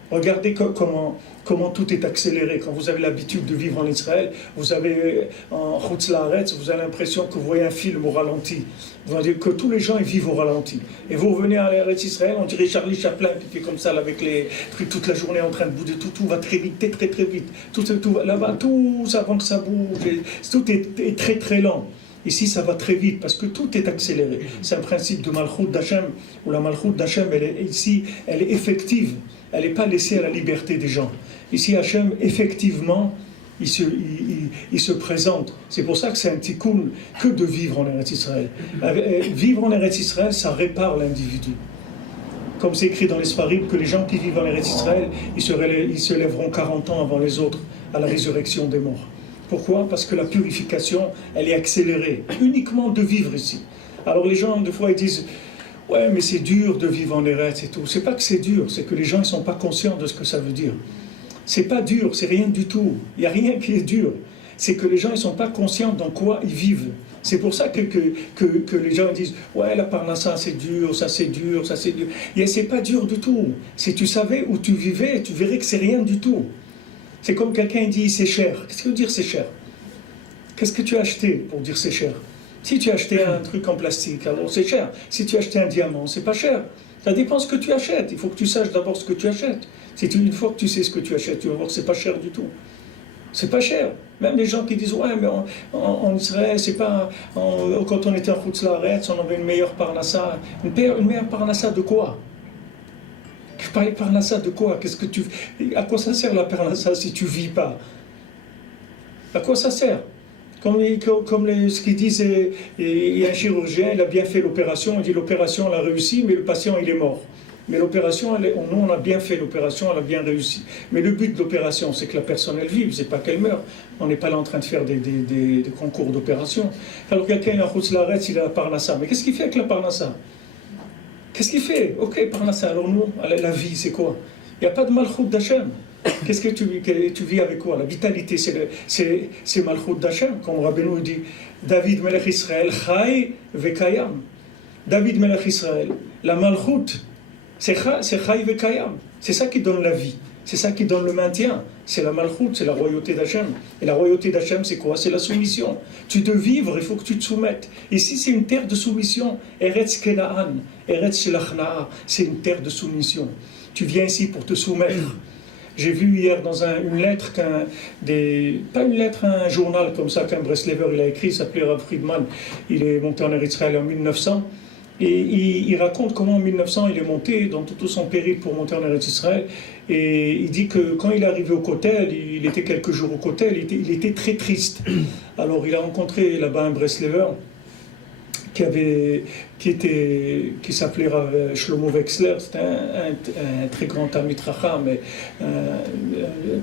Regardez comment tout est accéléré. Quand vous avez l'habitude de vivre en Israël, vous avez en Chutz Laaretz, vous avez l'impression que vous voyez un film au ralenti. Vous allez dire que tous les gens ils vivent au ralenti. Et vous revenez à l'Eretz Israël, on dirait Charlie Chaplin qui fait comme ça là, avec les trucs toute la journée en train de bouger. Tout va très vite, très très vite. Tout là-bas, tout avant que ça bouge. Tout est très très lent. Ici, ça va très vite parce que tout est accéléré. C'est un principe de Malchut d'Hachem, où la Malchut d'Hachem, elle est effective. Elle n'est pas laissée à la liberté des gens. Ici, Hachem, effectivement, il se présente. C'est pour ça que c'est un tikkun que de vivre en Eretz Israël. Vivre en Eretz Israël, ça répare l'individu. Comme c'est écrit dans les Sfarim, que les gens qui vivent en Eretz Israël, ils se lèveront 40 ans avant les autres à la résurrection des morts. Pourquoi? Parce que la purification, elle est accélérée, uniquement de vivre ici. Alors les gens, des fois, ils disent « Ouais, mais c'est dur de vivre en Eretz et tout. » C'est pas que c'est dur, c'est que les gens ne sont pas conscients de ce que ça veut dire. C'est pas dur, c'est rien du tout. Il n'y a rien qui est dur. C'est que les gens ne sont pas conscients dans quoi ils vivent. C'est pour ça que les gens disent « Ouais, la parnassa, c'est dur, ça c'est dur, ça c'est dur. » Et c'est pas dur du tout. Si tu savais où tu vivais, tu verrais que c'est rien du tout. C'est comme quelqu'un dit c'est cher. Qu'est-ce que veut dire c'est cher? Qu'est-ce que tu as acheté pour dire c'est cher? Si tu as acheté un truc en plastique, alors c'est cher. Si tu as acheté un diamant, c'est pas cher. Ça dépend ce que tu achètes. Il faut que tu saches d'abord ce que tu achètes. Une fois que tu sais ce que tu achètes, tu vas voir que c'est pas cher du tout. C'est pas cher. Même les gens qui disent ouais, mais en Israël, c'est pas. Quand on était en Chutz Laaretz, on avait une meilleure parnassa. Une meilleure parnassa de quoi? Parnassa de quoi? À quoi ça sert la parnassa si tu vis pas? À quoi ça sert? Comme ce qu'ils disent, il y a un chirurgien, il a bien fait l'opération, il dit l'opération elle a réussi, mais le patient il est mort. Mais l'opération, nous on a bien fait l'opération, elle a bien réussi. Mais le but de l'opération, c'est que la personne elle vive, c'est pas qu'elle meure. On n'est pas là en train de faire des concours d'opération. Alors quelqu'un il a Chutz Laaretz, il a la parnassa. Mais qu'est-ce qu'il fait avec la parnassa? Qu'est-ce qu'il fait? Ok, parnassa. Alors nous, la vie, c'est quoi? Il n'y a pas de malchut d'Hachem. Qu'est-ce que tu vis avec quoi? La vitalité, c'est malchut d'Hachem. Comme Rabbeinu dit, David Melech Israël, Chai vekayam. David Melech Israël, la malchut, c'est Chai vekayam. C'est ça qui donne la vie. C'est ça qui donne le maintien. C'est la malchoute, c'est la royauté d'Hachem. Et la royauté d'Hachem, c'est quoi? C'est la soumission. Tu veux vivre, il faut que tu te soumettes. Ici, c'est une terre de soumission. Eretz Kenaan, Eretz Shelachna'a, c'est une terre de soumission. Tu viens ici pour te soumettre. J'ai vu hier dans une lettre pas une lettre, un journal comme ça qu'un Breslever il a écrit, il s'appelait Rav Friedman, il est monté en Eretz Israël en 1900, et il raconte comment en 1900 il est monté dans tout son périple pour monter en Eretz Israël, et il dit que quand il est arrivé au Kotel, il était quelques jours au Kotel, il était très triste. Alors il a rencontré là-bas un Breslever, qui s'appelait Shlomo Wexler, c'était un très grand Talmid Chacham, mais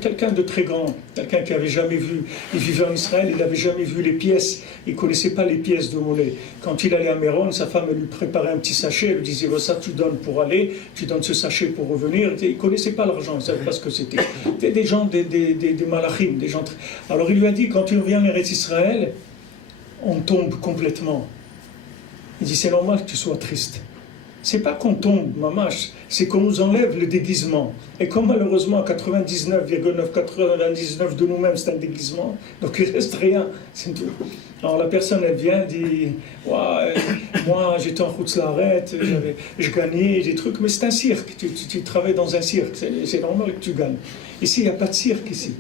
quelqu'un de très grand, quelqu'un qui n'avait jamais vu, il vivait en Israël, il n'avait jamais vu les pièces, il ne connaissait pas les pièces de monnaie. Quand il allait à Méron, sa femme lui préparait un petit sachet, elle lui disait oh, ça tu donnes pour aller, tu donnes ce sachet pour revenir. Il ne connaissait pas l'argent, il ne savait pas ce que c'était. C'était des gens, des malachim, des gens. Alors il lui a dit quand tu reviens en Eretz Israël, on tombe complètement. Il dit c'est normal que tu sois triste. C'est pas qu'on tombe, mamache, c'est qu'on nous enlève le déguisement. Et comme malheureusement 99,999 de nous-mêmes c'est un déguisement, donc il reste rien. C'est tout. Alors la personne elle vient dit ouais, moi j'étais en Chutz La'aretz, je gagnais des trucs, mais c'est un cirque. Tu travailles dans un cirque, c'est normal que tu gagnes. Ici il n'y a pas de cirque ici.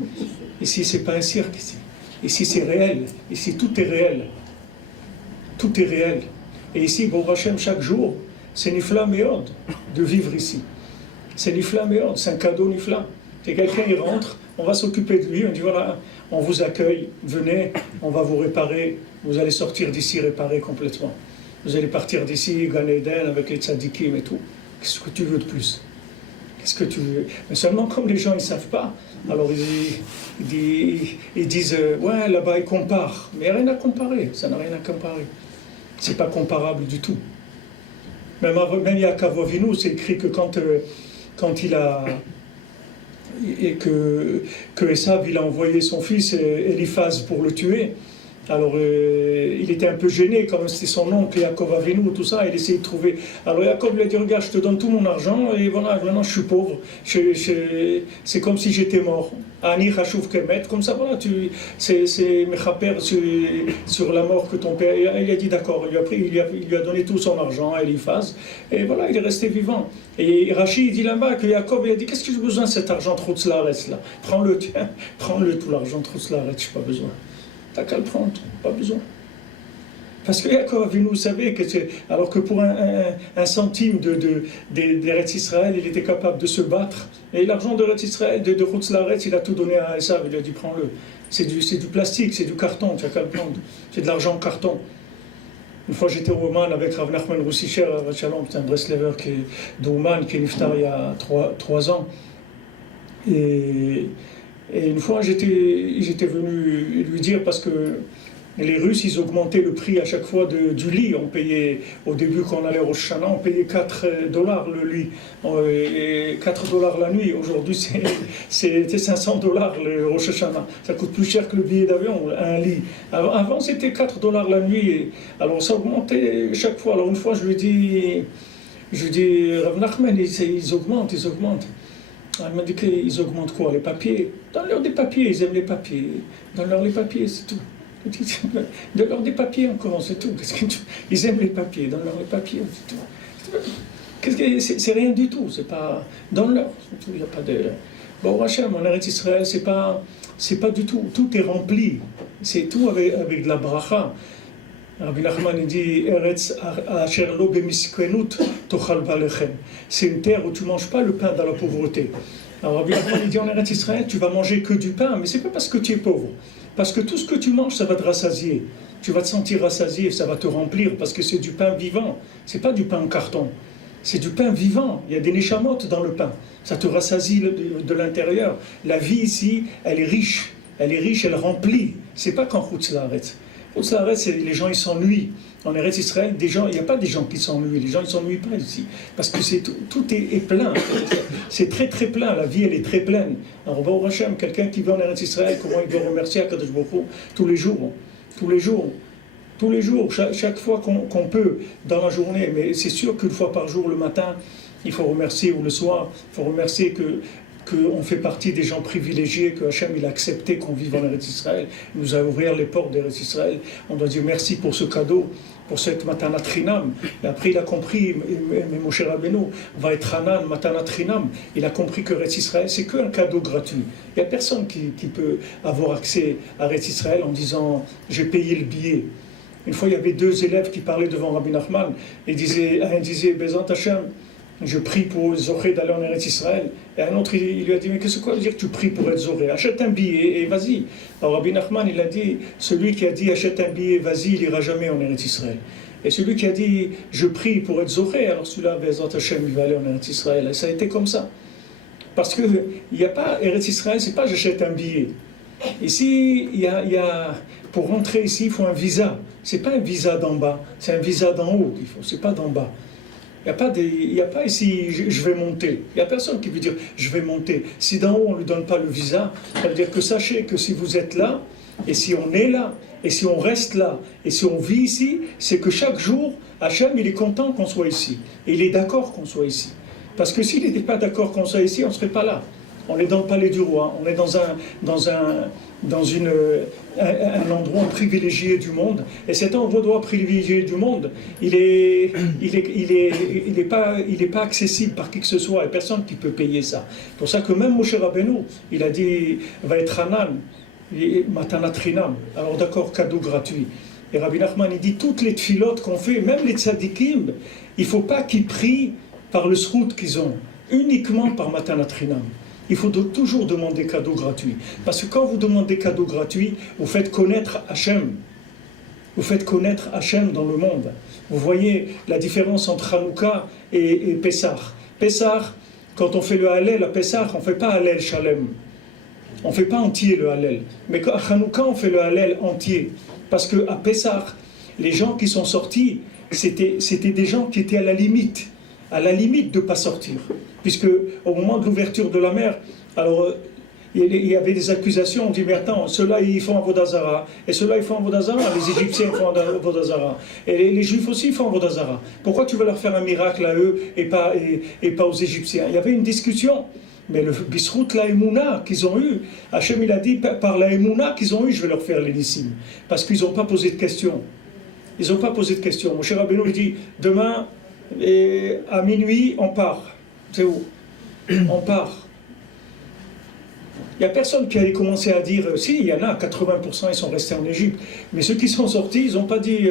Ici c'est pas un cirque ici. Ici c'est réel. Ici tout est réel. Tout est réel. Et ici, Baruch Hashem, chaque jour, c'est Nifla Meod de vivre ici. C'est Nifla Meod, c'est un cadeau Nifla. Et quelqu'un, il rentre, on va s'occuper de lui, on dit voilà, on vous accueille, venez, on va vous réparer, vous allez sortir d'ici réparé complètement. Vous allez partir d'ici, Gan Eden, avec les tzadikim et tout. Qu'est-ce que tu veux de plus? Qu'est-ce que tu veux? Mais seulement comme les gens, ils ne savent pas, alors ils disent ouais, là-bas, ils comparent. Mais il n'y a rien à comparer, ça n'a rien à comparer. C'est pas comparable du tout. Même Yaakov Avinu, c'est écrit que quand il a et que Esav il a envoyé son fils Eliphaz pour le tuer. Alors il était un peu gêné, comme c'était son oncle Yaakov Avinu, tout ça, il essayait de trouver. Alors Yaakov lui a dit regarde, je te donne tout mon argent et voilà, maintenant je suis pauvre. C'est comme si j'étais mort. Ani Chashuv Kemet, comme ça voilà, c'est Mechaper sur la mort que ton père. Il a dit d'accord, il lui a donné tout son argent à Eliphaz et voilà, il est resté vivant. Et Rashi il dit là-bas que Yaakov il a dit qu'est-ce que j'ai besoin de cet argent de Chutz La'aretz là? Prends-le, tiens, prends-le tout l'argent de Chutz La'aretz, je n'ai pas besoin. T'as qu'à le prendre, pas besoin. Parce que Yaakov Avinu, vous savez, alors que pour un centime d'Eretz Israël, il était capable de se battre. Et l'argent d'Eretz Israël, de Chutz La'aretz, il a tout donné à Esav, il lui a dit prends-le. C'est du plastique, c'est du carton, tu n'as qu'à le prendre. C'est de l'argent en carton. Une fois j'étais au Oman avec Rav Nachman Roussicher, c'est un Breslever d'Oman qui est niftar il y a 3 ans. Et une fois, j'étais venu lui dire, parce que les Russes, ils augmentaient le prix à chaque fois du lit. On payait, au début, quand on allait au Rosh Hashanah, on payait $4 le lit, et $4 la nuit. Aujourd'hui, c'est $500 le Rosh Hashanah. Ça coûte plus cher que le billet d'avion, un lit. Alors, avant, c'était $4 la nuit. Alors, ça augmentait chaque fois. Alors, une fois, je lui dis, Rav Nachman, ils augmentent. Elle m'a dit qu'ils augmentent quoi? Les papiers? Donne-leur des papiers, ils aiment les papiers. Donne-leur les papiers, c'est tout. Donne-leur des papiers encore, c'est tout. Ils aiment les papiers, donne-leur les papiers, c'est tout. C'est rien du tout, c'est pas... Donne-leur, c'est tout, il n'y a pas de... Bon, Hachem, en Eretz Israël, c'est pas du tout. Tout est rempli. C'est tout avec de la bracha. Rabbi Nachman dit c'est une terre où tu ne manges pas le pain dans la pauvreté. Alors Rabbi Nachman dit en Eretz Israël tu vas manger que du pain, mais c'est pas parce que tu es pauvre, parce que tout ce que tu manges ça va te rassasier, tu vas te sentir rassasié, ça va te remplir parce que c'est du pain vivant, c'est pas du pain en carton, c'est du pain vivant, il y a des neshamot dans le pain, ça te rassasie de l'intérieur. La vie ici elle est riche, elle remplit, c'est pas qu'en Chutz La'aretz. Chutz La'aretz, les gens ils s'ennuient. En Eretz Israël, il n'y a pas des gens qui s'ennuient. Les gens ils s'ennuient pas ici. Parce que tout est plein. C'est très très plein. La vie elle est très pleine. Alors, Baruch Hashem, quelqu'un qui va en Eretz Israël, comment il doit remercier Akadosh Baruch Hu tous les jours. Tous les jours, chaque fois qu'on peut dans la journée. Mais c'est sûr qu'une fois par jour, le matin, il faut remercier, ou le soir, il faut remercier que qu'on fait partie des gens privilégiés, que Hachem il a accepté qu'on vive en Eretz Israël, il nous a ouvert les portes d'Eretz Israël. On doit dire merci pour ce cadeau, pour cette Matanat Chinam. Et après il a compris, mais mon cher Rabbeinu, va être Hanan, Matanat Chinam. Il a compris que Eretz Israël c'est qu'un cadeau gratuit. Il n'y a personne qui peut avoir accès à Eretz Israël en disant j'ai payé le billet. Une fois, il y avait deux élèves qui parlaient devant Rabbi Nachman et un disait Bezant Hashem, je prie pour Zoré d'aller en Eretz Israël. Et un autre, il lui a dit mais qu'est-ce que ça veut dire que tu pries pour être Zoré? Achète un billet et vas-y. Alors Rabbi Nachman, il a dit celui qui a dit achète un billet, vas-y, il ira jamais en Eretz Israël. Et celui qui a dit je prie pour être Zoré, alors celui-là, Bezant Hashem, il va aller en Eretz Israël. Et ça a été comme ça. Parce que il n'y a pas Eretz Israël, c'est pas j'achète un billet. Ici, pour rentrer ici, il faut un visa. C'est pas un visa d'en bas, c'est un visa d'en haut qu'il faut, c'est pas d'en bas. Il n'y a pas ici, je vais monter. Il n'y a personne qui veut dire, je vais monter. Si d'en haut, on ne lui donne pas le visa, ça veut dire que sachez que si vous êtes là, et si on est là, et si on reste là, et si on vit ici, c'est que chaque jour, Hachem, il est content qu'on soit ici. Et il est d'accord qu'on soit ici. Parce que s'il n'était pas d'accord qu'on soit ici, on ne serait pas là. On est dans le palais du roi, on est dans un endroit privilégié du monde, et cet endroit privilégié du monde, il est pas accessible par qui que ce soit, et personne qui peut payer ça. C'est pour ça que même Moshe Rabbeinu, il a dit, va être Hanan, Matanat Chinam, alors d'accord, cadeau gratuit. Et Rabbi Nachman, il dit, toutes les tfilotes qu'on fait, même les tzadikim, il ne faut pas qu'ils prient par le srout qu'ils ont, uniquement par Matanat Chinam. Il faut toujours demander cadeau gratuit. Parce que quand vous demandez cadeau gratuit, vous faites connaître Hachem. Vous faites connaître Hachem dans le monde. Vous voyez la différence entre Hanouka et Pessah. Pessah, quand on fait le Hallel à Pessah, on ne fait pas Hallel Shalem. On ne fait pas entier le Hallel. Mais à Hanouka, on fait le Hallel entier. Parce qu'à Pessah, les gens qui sont sortis, c'était des gens qui étaient à la limite de ne pas sortir. Puisque au moment de l'ouverture de la mer, alors il y avait des accusations, on dit mais attends, ceux-là ils font Avodazara, et ceux-là ils font Avodazara, les Égyptiens font Avodazara, et les Juifs aussi font Avodazara. Pourquoi tu veux leur faire un miracle à eux et pas aux Égyptiens? Il y avait une discussion, mais le Bisrout, la Emouna qu'ils ont eu, Hachem il a dit par la Emouna qu'ils ont eu, je vais leur faire les Nissim, parce qu'ils n'ont pas posé de questions. Ils n'ont pas posé de questions. Mon cher Rabbeinu il dit demain à minuit on part. C'est où? On part. Il n'y a personne qui allait commencer à dire, si, il y en a, 80% ils sont restés en Égypte. Mais ceux qui sont sortis, ils n'ont pas dit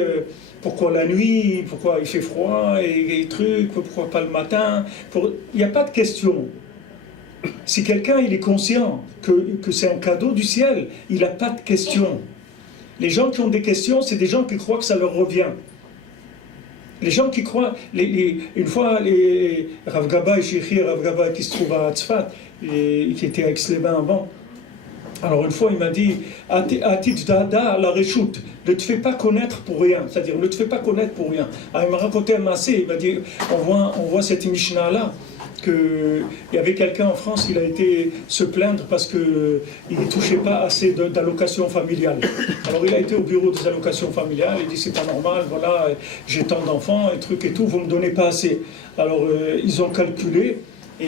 pourquoi la nuit, pourquoi il fait froid, et trucs, pourquoi pas le matin. Il n'y a pas de question. Si quelqu'un il est conscient que c'est un cadeau du ciel, il n'a pas de question. Les gens qui ont des questions, c'est des gens qui croient que ça leur revient. Les gens qui croient, une fois, Rav Gaba et Rav Gaba qui se trouve à Tzfat, qui était à Aix-les-Bains avant, alors une fois il m'a dit, Atit Dada la Réchoute, ne te fais pas connaître pour rien, c'est-à-dire ne te fais pas connaître pour rien. Alors il m'a raconté un massé, il m'a dit, on voit cette Mishnah-là, qu'il y avait quelqu'un en France qui a été se plaindre parce qu'il ne touchait pas assez d'allocations familiales. Alors il a été au bureau des allocations familiales, il dit c'est pas normal, voilà, j'ai tant d'enfants, et trucs et tout, vous ne me donnez pas assez. Alors ils ont calculé et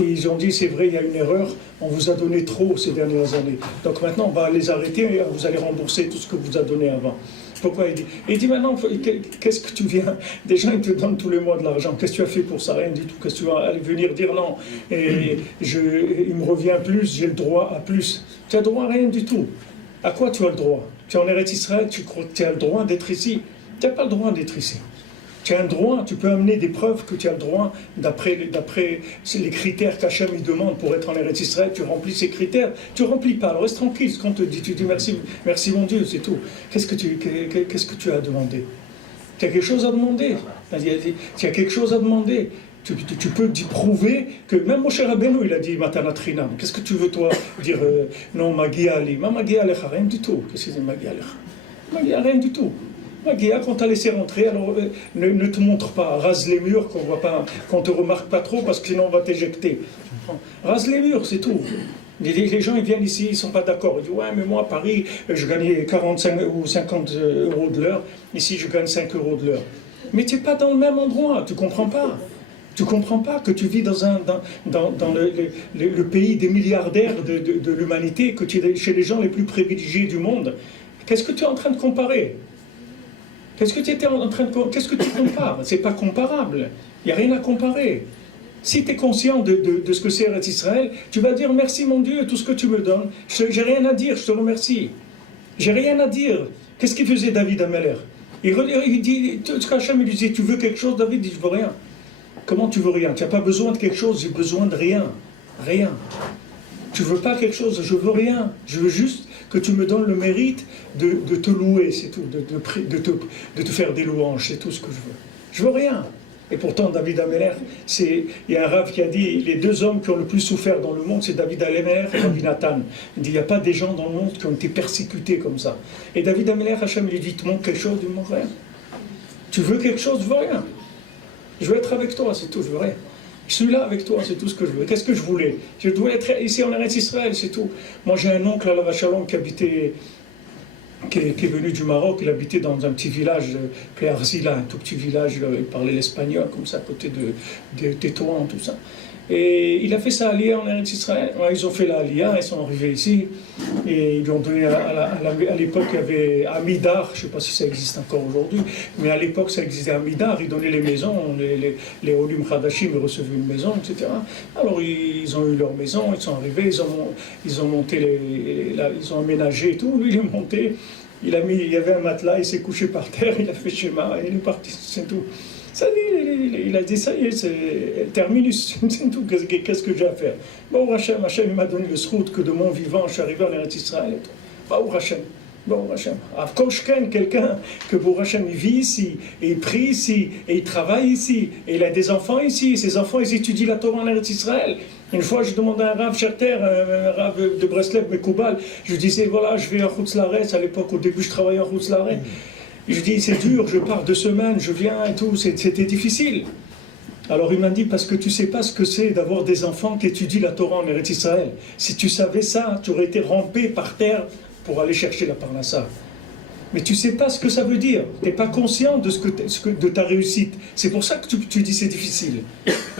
ils ont dit c'est vrai, il y a une erreur, on vous a donné trop ces dernières années. Donc maintenant on va les arrêter et vous allez rembourser tout ce que vous a donné avant. Pourquoi il dit maintenant, qu'est-ce que tu viens? Des gens ils te donnent tous les mois de l'argent. Qu'est-ce que tu as fait pour ça? Rien du tout. Qu'est-ce que tu vas aller venir dire non? Et il me revient plus, j'ai le droit à plus. Tu as le droit à rien du tout. À quoi tu as le droit? Tu es en Eretz Israël, tu crois que tu as le droit d'être ici? Tu n'as pas le droit d'être ici. Tu as un droit, tu peux amener des preuves que tu as le droit, d'après les critères qu'Hachem il demande pour être en Eretz Israël, tu remplis ces critères, tu ne remplis pas, alors reste tranquille, ce qu'on te dit, tu dis merci mon Dieu, c'est tout. Qu'est-ce que tu as à demander? Tu as quelque chose à demander? Tu as quelque chose à demander? Tu peux prouver que même Moshe Rabbeinu il a dit Matanat Chinam. Qu'est-ce que tu veux toi dire non, Magia Ali, Magia Alecha, rien du tout. Qu'est-ce que c'est Magia Alecha? Magia, rien du tout. Magia, quand t'as laissé rentrer, alors ne te montre pas, rase les murs qu'on voit pas, qu'on te remarque pas trop parce que sinon on va t'éjecter. Rase les murs, c'est tout. Les gens ils viennent ici, ils sont pas d'accord. Ils disent ouais mais moi à Paris je gagnais 45 ou 50 euros de l'heure, ici je gagne 5 euros de l'heure. Mais tu n'es pas dans le même endroit, tu comprends pas. Tu ne comprends pas que tu vis dans le pays des milliardaires de l'humanité, que tu es chez les gens les plus privilégiés du monde. Qu'est-ce que tu es en train de comparer? Qu'est-ce que tu compares? C'est pas comparable. Il n'y a rien à comparer. Si tu es conscient de ce que c'est Eretz Israël, tu vas dire merci mon Dieu, tout ce que tu me donnes. J'ai rien à dire, je te remercie. J'ai rien à dire. Qu'est-ce qu'il faisait David Ameller? Il dit, Hachem lui disait, tu veux quelque chose? David dit, je veux rien. Comment tu veux rien? Tu n'as pas besoin de quelque chose, j'ai besoin de rien. Rien. Tu veux pas quelque chose, je veux rien. Je veux juste que tu me donnes le mérite de te louer, c'est tout, de te faire des louanges, c'est tout ce que je veux. Je veux rien. Et pourtant, David Ameller, il y a un Rav qui a dit, les deux hommes qui ont le plus souffert dans le monde, c'est David Ameller et Rabbi Nathan. Il dit, il n'y a pas des gens dans le monde qui ont été persécutés comme ça. Et David Ameller, Hachem lui dit, tu montres quelque chose, il ne montre rien. Tu veux quelque chose, je veux rien. Je veux être avec toi, c'est tout, je veux rien. Je suis là avec toi, c'est tout ce que je veux. Qu'est-ce que je voulais? Je voulais être ici en Eretz Israël, c'est tout. Moi, j'ai un oncle à la Vachalon qui est venu du Maroc. Il habitait dans un petit village, Arzila, un tout petit village. Il parlait l'espagnol, comme ça, à côté de Tétouan, tout ça. Et il a fait sa aliyah en Eretz Israël. Ils ont fait la aliyah, ils sont arrivés ici. Et ils lui ont donné, à l'époque, il y avait Amidar, je ne sais pas si ça existe encore aujourd'hui, mais à l'époque, ça existait Amidar. Ils donnaient les maisons, les Olim Khadashim, ils recevaient une maison, etc. Alors, ils ont eu leur maison, ils sont arrivés, ils ont monté, ils ont aménagé et tout. Lui, il est monté, il y avait un matelas, il s'est couché par terre, il a fait schéma, et il est parti, c'est tout. Ça il a dit, ça y est, c'est terminus, c'est tout, qu'est-ce que j'ai à faire? Bon, Hachem il m'a donné le srout que de mon vivant, je suis arrivé en Eretz Israël et tout. Bon, Hachem. Koshken, quelqu'un que pour Hachem, il vit ici, et il prie ici, et il travaille ici, et il a des enfants ici, et ses enfants, ils étudient la Torah en Eretz Israël. Une fois, je demandais à un Rav Sherter, un Rav de Breslev, Mekoubal, je lui disais, voilà, je vais à Chutz La'aretz, à l'époque, au début, je travaillais à Chutz La'aretz. Je dis, c'est dur, je pars 2 semaines, je viens et tout, c'était difficile. Alors il m'a dit, parce que tu ne sais pas ce que c'est d'avoir des enfants qui étudient la Torah en Eretz Israël. Si tu savais ça, tu aurais été rampé par terre pour aller chercher la parnassa. Mais tu ne sais pas ce que ça veut dire. Tu n'es pas conscient de ta réussite. C'est pour ça que tu dis c'est difficile.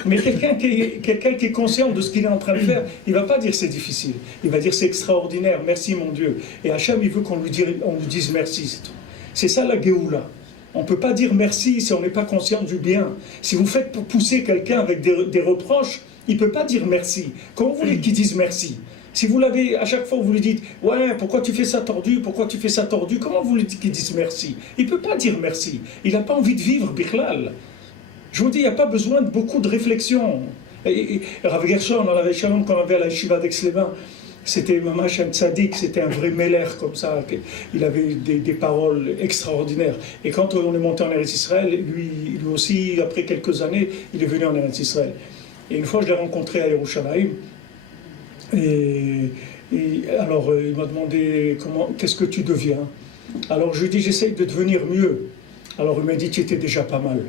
Mais quelqu'un qui est conscient de ce qu'il est en train de faire, il ne va pas dire c'est difficile. Il va dire c'est extraordinaire, merci mon Dieu. Et Hachem, il veut qu'on lui dise merci, c'est tout. C'est ça la Géoula. On ne peut pas dire merci si on n'est pas conscient du bien. Si vous faites pousser quelqu'un avec des reproches, il ne peut pas dire merci. Comment vous voulez qu'il dise merci? Si vous l'avez, à chaque fois vous lui dites « Ouais, pourquoi tu fais ça tordu? Pourquoi tu fais ça tordu ?» Comment vous voulez qu'il dise merci? Il ne peut pas dire merci. Il n'a pas envie de vivre, Bichlal. Je vous dis, il n'y a pas besoin de beaucoup de réflexion. Rav Gershon, on avait Shalom quand on avait à la Yeshiva d'Aix-les-Bains. C'était Mamash M. Tzadik, c'était un vrai mêler comme ça. Il avait des paroles extraordinaires. Et quand on est monté en Eretz Israël, lui aussi, après quelques années, il est venu en Eretz Israël. Et une fois, je l'ai rencontré à Yerushalayim. Et alors, il m'a demandé qu'est-ce que tu deviens? Alors, je lui ai dit, j'essaye de devenir mieux. Alors, il m'a dit, tu étais déjà pas mal.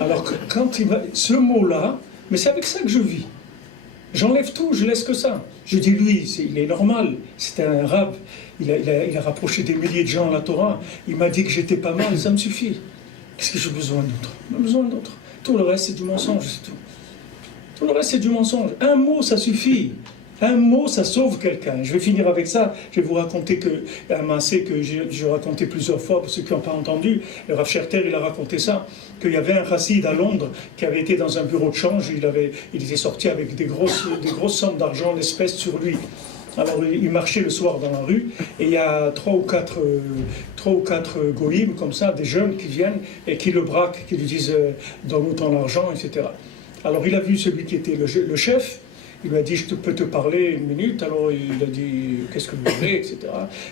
Alors, quand ce mot-là, mais c'est avec ça que je vis. J'enlève tout, je laisse que ça. Je dis, lui, il est normal, c'était un arabe, il a rapproché des milliers de gens à la Torah, il m'a dit que j'étais pas mal, ça me suffit. Qu'est-ce que j'ai besoin d'autre? J'ai besoin d'autre. Tout le reste, c'est du mensonge, c'est tout. Tout le reste, c'est du mensonge. Un mot, ça suffit. Un mot, ça sauve quelqu'un. Je vais finir avec ça. Je vais vous raconter un massé que j'ai raconté plusieurs fois, pour ceux qui n'ont pas entendu. Le Rav Sherter, il a raconté ça, qu'il y avait un chassid à Londres qui avait été dans un bureau de change. Il était sorti avec des grosses sommes d'argent, d'espèces sur lui. Alors, il marchait le soir dans la rue, et il y a 3 ou 4 goïms, comme ça, des jeunes qui viennent et qui le braquent, qui lui disent « donne-nous ton argent », etc. Alors, il a vu celui qui était le chef. Il lui a dit, je peux te parler 1 minute. Alors il a dit, qu'est-ce que vous voulez, etc.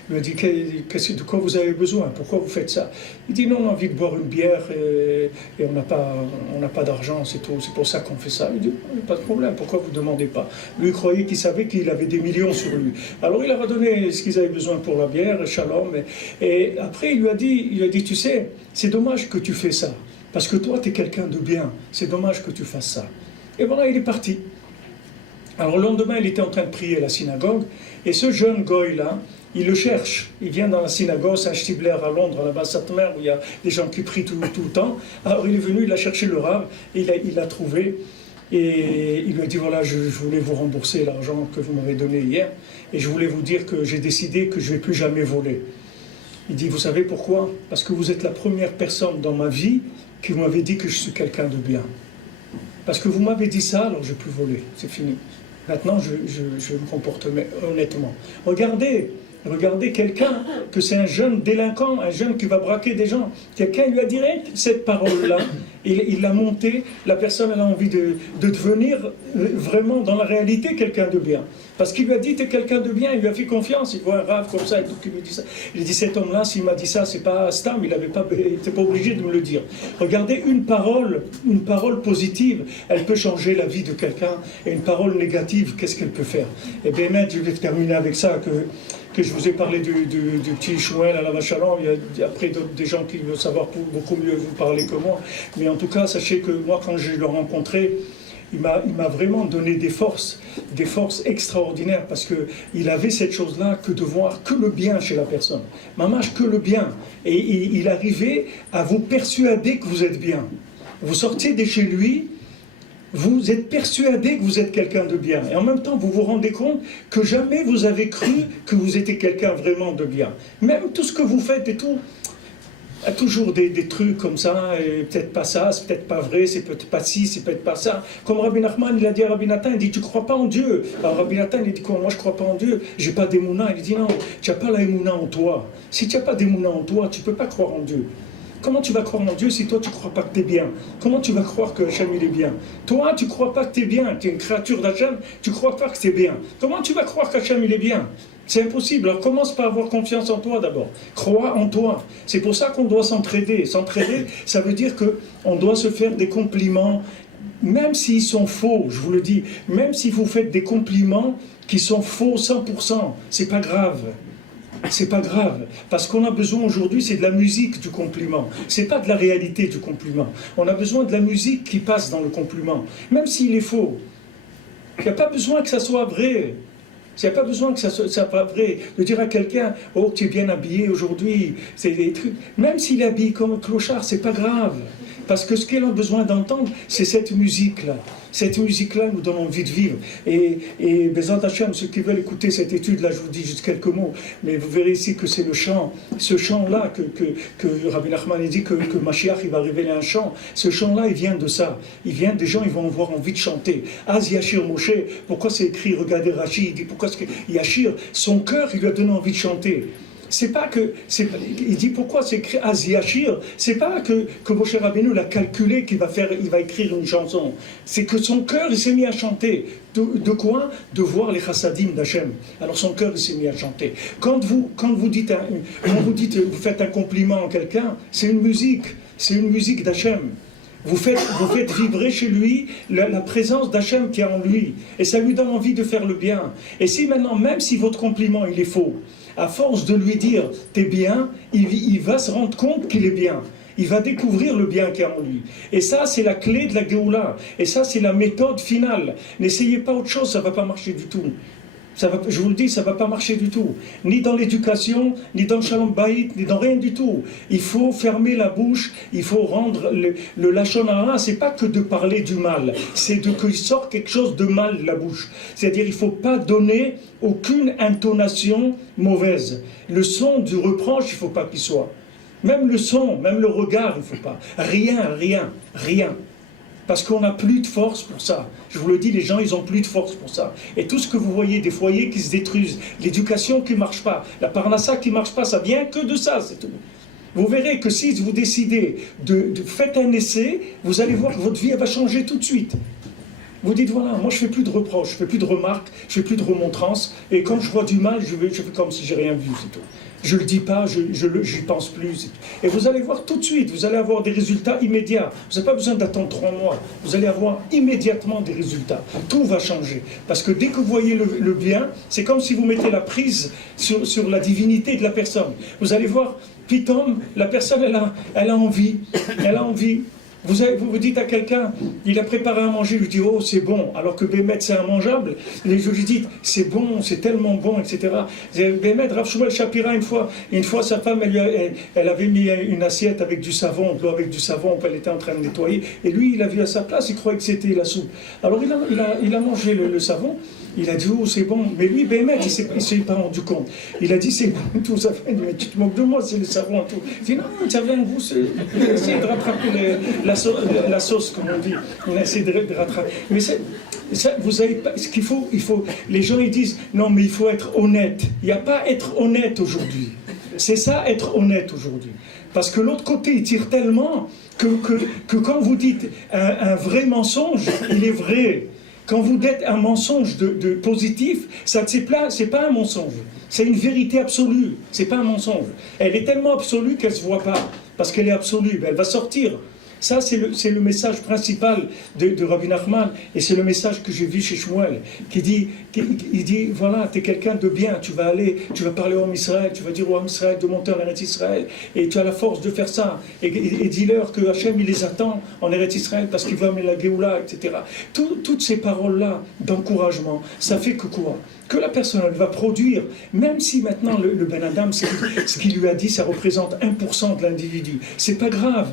Il lui a dit, de quoi vous avez besoin? Pourquoi vous faites ça? Il dit, non, on a envie de boire une bière et on n'a pas d'argent, c'est tout. C'est pour ça qu'on fait ça. Il dit, pas de problème, pourquoi vous ne demandez pas? Lui, il croyait qu'il savait qu'il avait des millions sur lui. Alors il leur a donné ce qu'ils avaient besoin pour la bière, shalom. Et après, il lui a dit, tu sais, c'est dommage que tu fais ça. Parce que toi, tu es quelqu'un de bien. C'est dommage que tu fasses ça. Et voilà, il est parti. Alors le lendemain, il était en train de prier à la synagogue, et ce jeune goy-là, il le cherche. Il vient dans la synagogue, Saint-Stibler à Londres, là-bas, Sainte-Mère, où il y a des gens qui prient tout le temps. Alors il est venu, il a cherché le Rav, il l'a trouvé. Et il lui a dit, voilà, je voulais vous rembourser l'argent que vous m'avez donné hier. Et je voulais vous dire que j'ai décidé que je ne vais plus jamais voler. Il dit, vous savez pourquoi? Parce que vous êtes la première personne dans ma vie qui m'avait dit que je suis quelqu'un de bien. Parce que vous m'avez dit ça, alors je ne vais plus voler. C'est fini. Maintenant, je me comporte honnêtement. Regardez quelqu'un, que c'est un jeune délinquant, un jeune qui va braquer des gens. Quelqu'un lui a dit cette parole-là, il l'a montée, la personne elle a envie de devenir vraiment dans la réalité quelqu'un de bien. Parce qu'il lui a dit, t'es quelqu'un de bien, il lui a fait confiance, il voit un rave comme ça, et tout, il lui dit ça. Il dit, cet homme-là, s'il m'a dit ça, c'est pas Stam, il n'était pas obligé de me le dire. Regardez, une parole positive, elle peut changer la vie de quelqu'un, et une parole négative, qu'est-ce qu'elle peut faire? Et bien, je vais terminer avec ça, que je vous ai parlé du petit Shmuel à la Vachalon. Il y a après des gens qui veulent savoir beaucoup mieux vous parler que moi. Mais en tout cas, sachez que moi, quand je l'ai rencontré, il m'a vraiment donné des forces extraordinaires, parce qu'il avait cette chose-là que de voir que le bien chez la personne. Mamache, que le bien. Et il arrivait à vous persuader que vous êtes bien. Vous sortiez de chez lui, vous êtes persuadé que vous êtes quelqu'un de bien. Et en même temps, vous vous rendez compte que jamais vous avez cru que vous étiez quelqu'un vraiment de bien. Même tout ce que vous faites et tout, il y a toujours des trucs comme ça, et peut-être pas ça, c'est peut-être pas vrai, c'est peut-être pas ci, c'est peut-être pas ça. Comme Rabbi Nachman, il a dit à Rabbi Nathan, il dit, tu crois pas en Dieu? Alors Rabbi Nathan, il dit quoi? Moi je crois pas en Dieu, j'ai pas d'émouna. Il dit non, tu n'as pas la émouna en toi. Si tu n'as pas d'émouna en toi, tu peux pas croire en Dieu. Comment tu vas croire en Dieu si toi tu ne crois pas que tu es bien? Comment tu vas croire que Hachem il est bien? Toi tu ne crois pas que tu es bien, tu es une créature d'Hachem, tu ne crois pas que tu es bien. Comment tu vas croire qu'Hachem il est bien? C'est impossible. Alors commence par avoir confiance en toi d'abord. Crois en toi. C'est pour ça qu'on doit s'entraider. S'entraider, ça veut dire qu'on doit se faire des compliments, même s'ils sont faux, je vous le dis, même si vous faites des compliments qui sont faux 100%, c'est pas grave. C'est pas grave, parce qu'on a besoin aujourd'hui, c'est de la musique du compliment. C'est pas de la réalité du compliment. On a besoin de la musique qui passe dans le compliment, même s'il est faux. Il n'y a pas besoin que ça soit vrai. Il n'y a pas besoin que ça soit pas vrai. De dire à quelqu'un, oh, tu es bien habillé aujourd'hui, c'est des trucs. Même s'il est habillé comme un clochard, c'est pas grave. Parce que ce qu'elle a besoin d'entendre, c'est cette musique-là. Cette musique-là nous donne envie de vivre. Et Bezat Hashem, ceux qui veulent écouter cette étude-là, je vous dis juste quelques mots, mais vous verrez ici que c'est le chant, ce chant-là que Rabbi Nachman dit que Mashiach il va révéler un chant. Ce chant-là, il vient de ça. Il vient des gens, ils vont avoir envie de chanter. Az Yashir Moshe, pourquoi c'est écrit, regardez Rashi, il dit pourquoi est-ce que Yashir, son cœur, il lui a donné envie de chanter. C'est pas que, il dit pourquoi c'est écrit Az Yashir, c'est pas que Moshe Rabbeinu l'a calculé qu'il il va écrire une chanson. C'est que son cœur il s'est mis à chanter. De quoi? De voir les chassadim d'Hachem. Alors son cœur il s'est mis à chanter. Quand vous vous faites un compliment à quelqu'un, c'est une musique d'Hachem. Vous faites vibrer chez lui la présence d'Hachem qui est en lui. Et ça lui donne envie de faire le bien. Et si maintenant, même si votre compliment il est faux, à force de lui dire « t'es bien », il va se rendre compte qu'il est bien. Il va découvrir le bien qu'il y a en lui. Et ça, c'est la clé de la Géoula. Et ça, c'est la méthode finale. N'essayez pas autre chose, ça ne va pas marcher du tout. Je vous le dis, ça ne va pas marcher du tout. Ni dans l'éducation, ni dans le Shalom Bayit, ni dans rien du tout. Il faut fermer la bouche, il faut rendre le Lachon Hara, c'est pas que de parler du mal, c'est qu'il sort quelque chose de mal de la bouche. C'est-à-dire, il ne faut pas donner aucune intonation mauvaise. Le son du reproche, il ne faut pas qu'il soit. Même le son, même le regard, il ne faut pas. Rien. Parce qu'on n'a plus de force pour ça. Je vous le dis, les gens, ils n'ont plus de force pour ça. Et tout ce que vous voyez, des foyers qui se détruisent, l'éducation qui ne marche pas, la parnassa qui ne marche pas, ça vient que de ça, c'est tout. Vous verrez que si vous décidez de faire un essai, vous allez voir que votre vie elle va changer tout de suite. Vous dites, voilà, moi je ne fais plus de reproches, je ne fais plus de remarques, je ne fais plus de remontrances, et quand je vois du mal, je fais comme si j'ai rien vu, c'est tout. Je ne le dis pas, je n'y pense plus. Et vous allez voir tout de suite, vous allez avoir des résultats immédiats. Vous n'avez pas besoin d'attendre 3 mois. Vous allez avoir immédiatement des résultats. Tout va changer. Parce que dès que vous voyez le bien, c'est comme si vous mettez la prise sur la divinité de la personne. Vous allez voir, pitom, la personne, elle a envie. Vous dites à quelqu'un, il a préparé à manger, je lui dis, oh c'est bon, alors que Bémet c'est immangeable. Et je lui dis, c'est bon, c'est tellement bon, etc. Bémet, Rav Shmuel Shapira, une fois sa femme, elle avait mis une assiette avec du savon, de l'eau avec du savon, elle était en train de nettoyer. Et lui, il a vu à sa place, il croyait que c'était la soupe. Alors il a mangé le savon. Il a dit, oh, c'est bon. Mais lui, Bémet, il ne s'est pas rendu compte. Il a dit, c'est bon, tout ça. Mais tu te moques de moi, c'est le savon, tout. Il dit, non, ça avait un goût, il a essayé de rattraper la sauce, comme on dit. Il a essayé de rattraper. Mais ça, vous avez pas, ce qu'il faut, les gens, ils disent, non, mais il faut être honnête. Il n'y a pas être honnête aujourd'hui. C'est ça, être honnête aujourd'hui. Parce que l'autre côté, il tire tellement que quand vous dites un vrai mensonge, il est vrai. Quand vous dites un mensonge de positif, ça c'est pas un mensonge. C'est une vérité absolue. C'est pas un mensonge. Elle est tellement absolue qu'elle se voit pas. Parce qu'elle est absolue. Elle va sortir. Ça, c'est le message principal de Rabbi Nachman. Et c'est le message que j'ai vu chez Shmuel. Il dit, voilà, tu es quelqu'un de bien. Tu vas parler au Ham Israël. Tu vas dire au Ham Israël de monter en Eretz Israël. Et tu as la force de faire ça. Et dis-leur que Hachem, il les attend en Eretz Israël parce qu'il va amener la Géoula, etc. Toutes ces paroles-là d'encouragement, ça fait que quoi? Que la personne elle va produire, même si maintenant le Ben Adam, ce qu'il lui a dit, ça représente 1% de l'individu. C'est pas grave.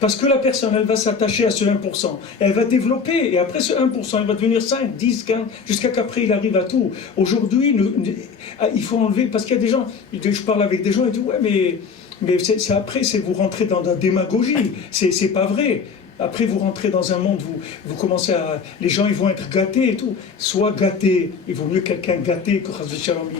Parce que la personne, elle va s'attacher à ce 1%. Elle va développer, et après ce 1%, elle va devenir 5, 10, 15, jusqu'à qu'après il arrive à tout. Aujourd'hui, il faut enlever, parce qu'il y a des gens, je parle avec des gens, ils disent, ouais, mais après, vous rentrez dans la démagogie, c'est pas vrai. Après, vous rentrez dans un monde, vous commencez à... Les gens, ils vont être gâtés et tout. Soit gâtés, il vaut mieux quelqu'un gâté que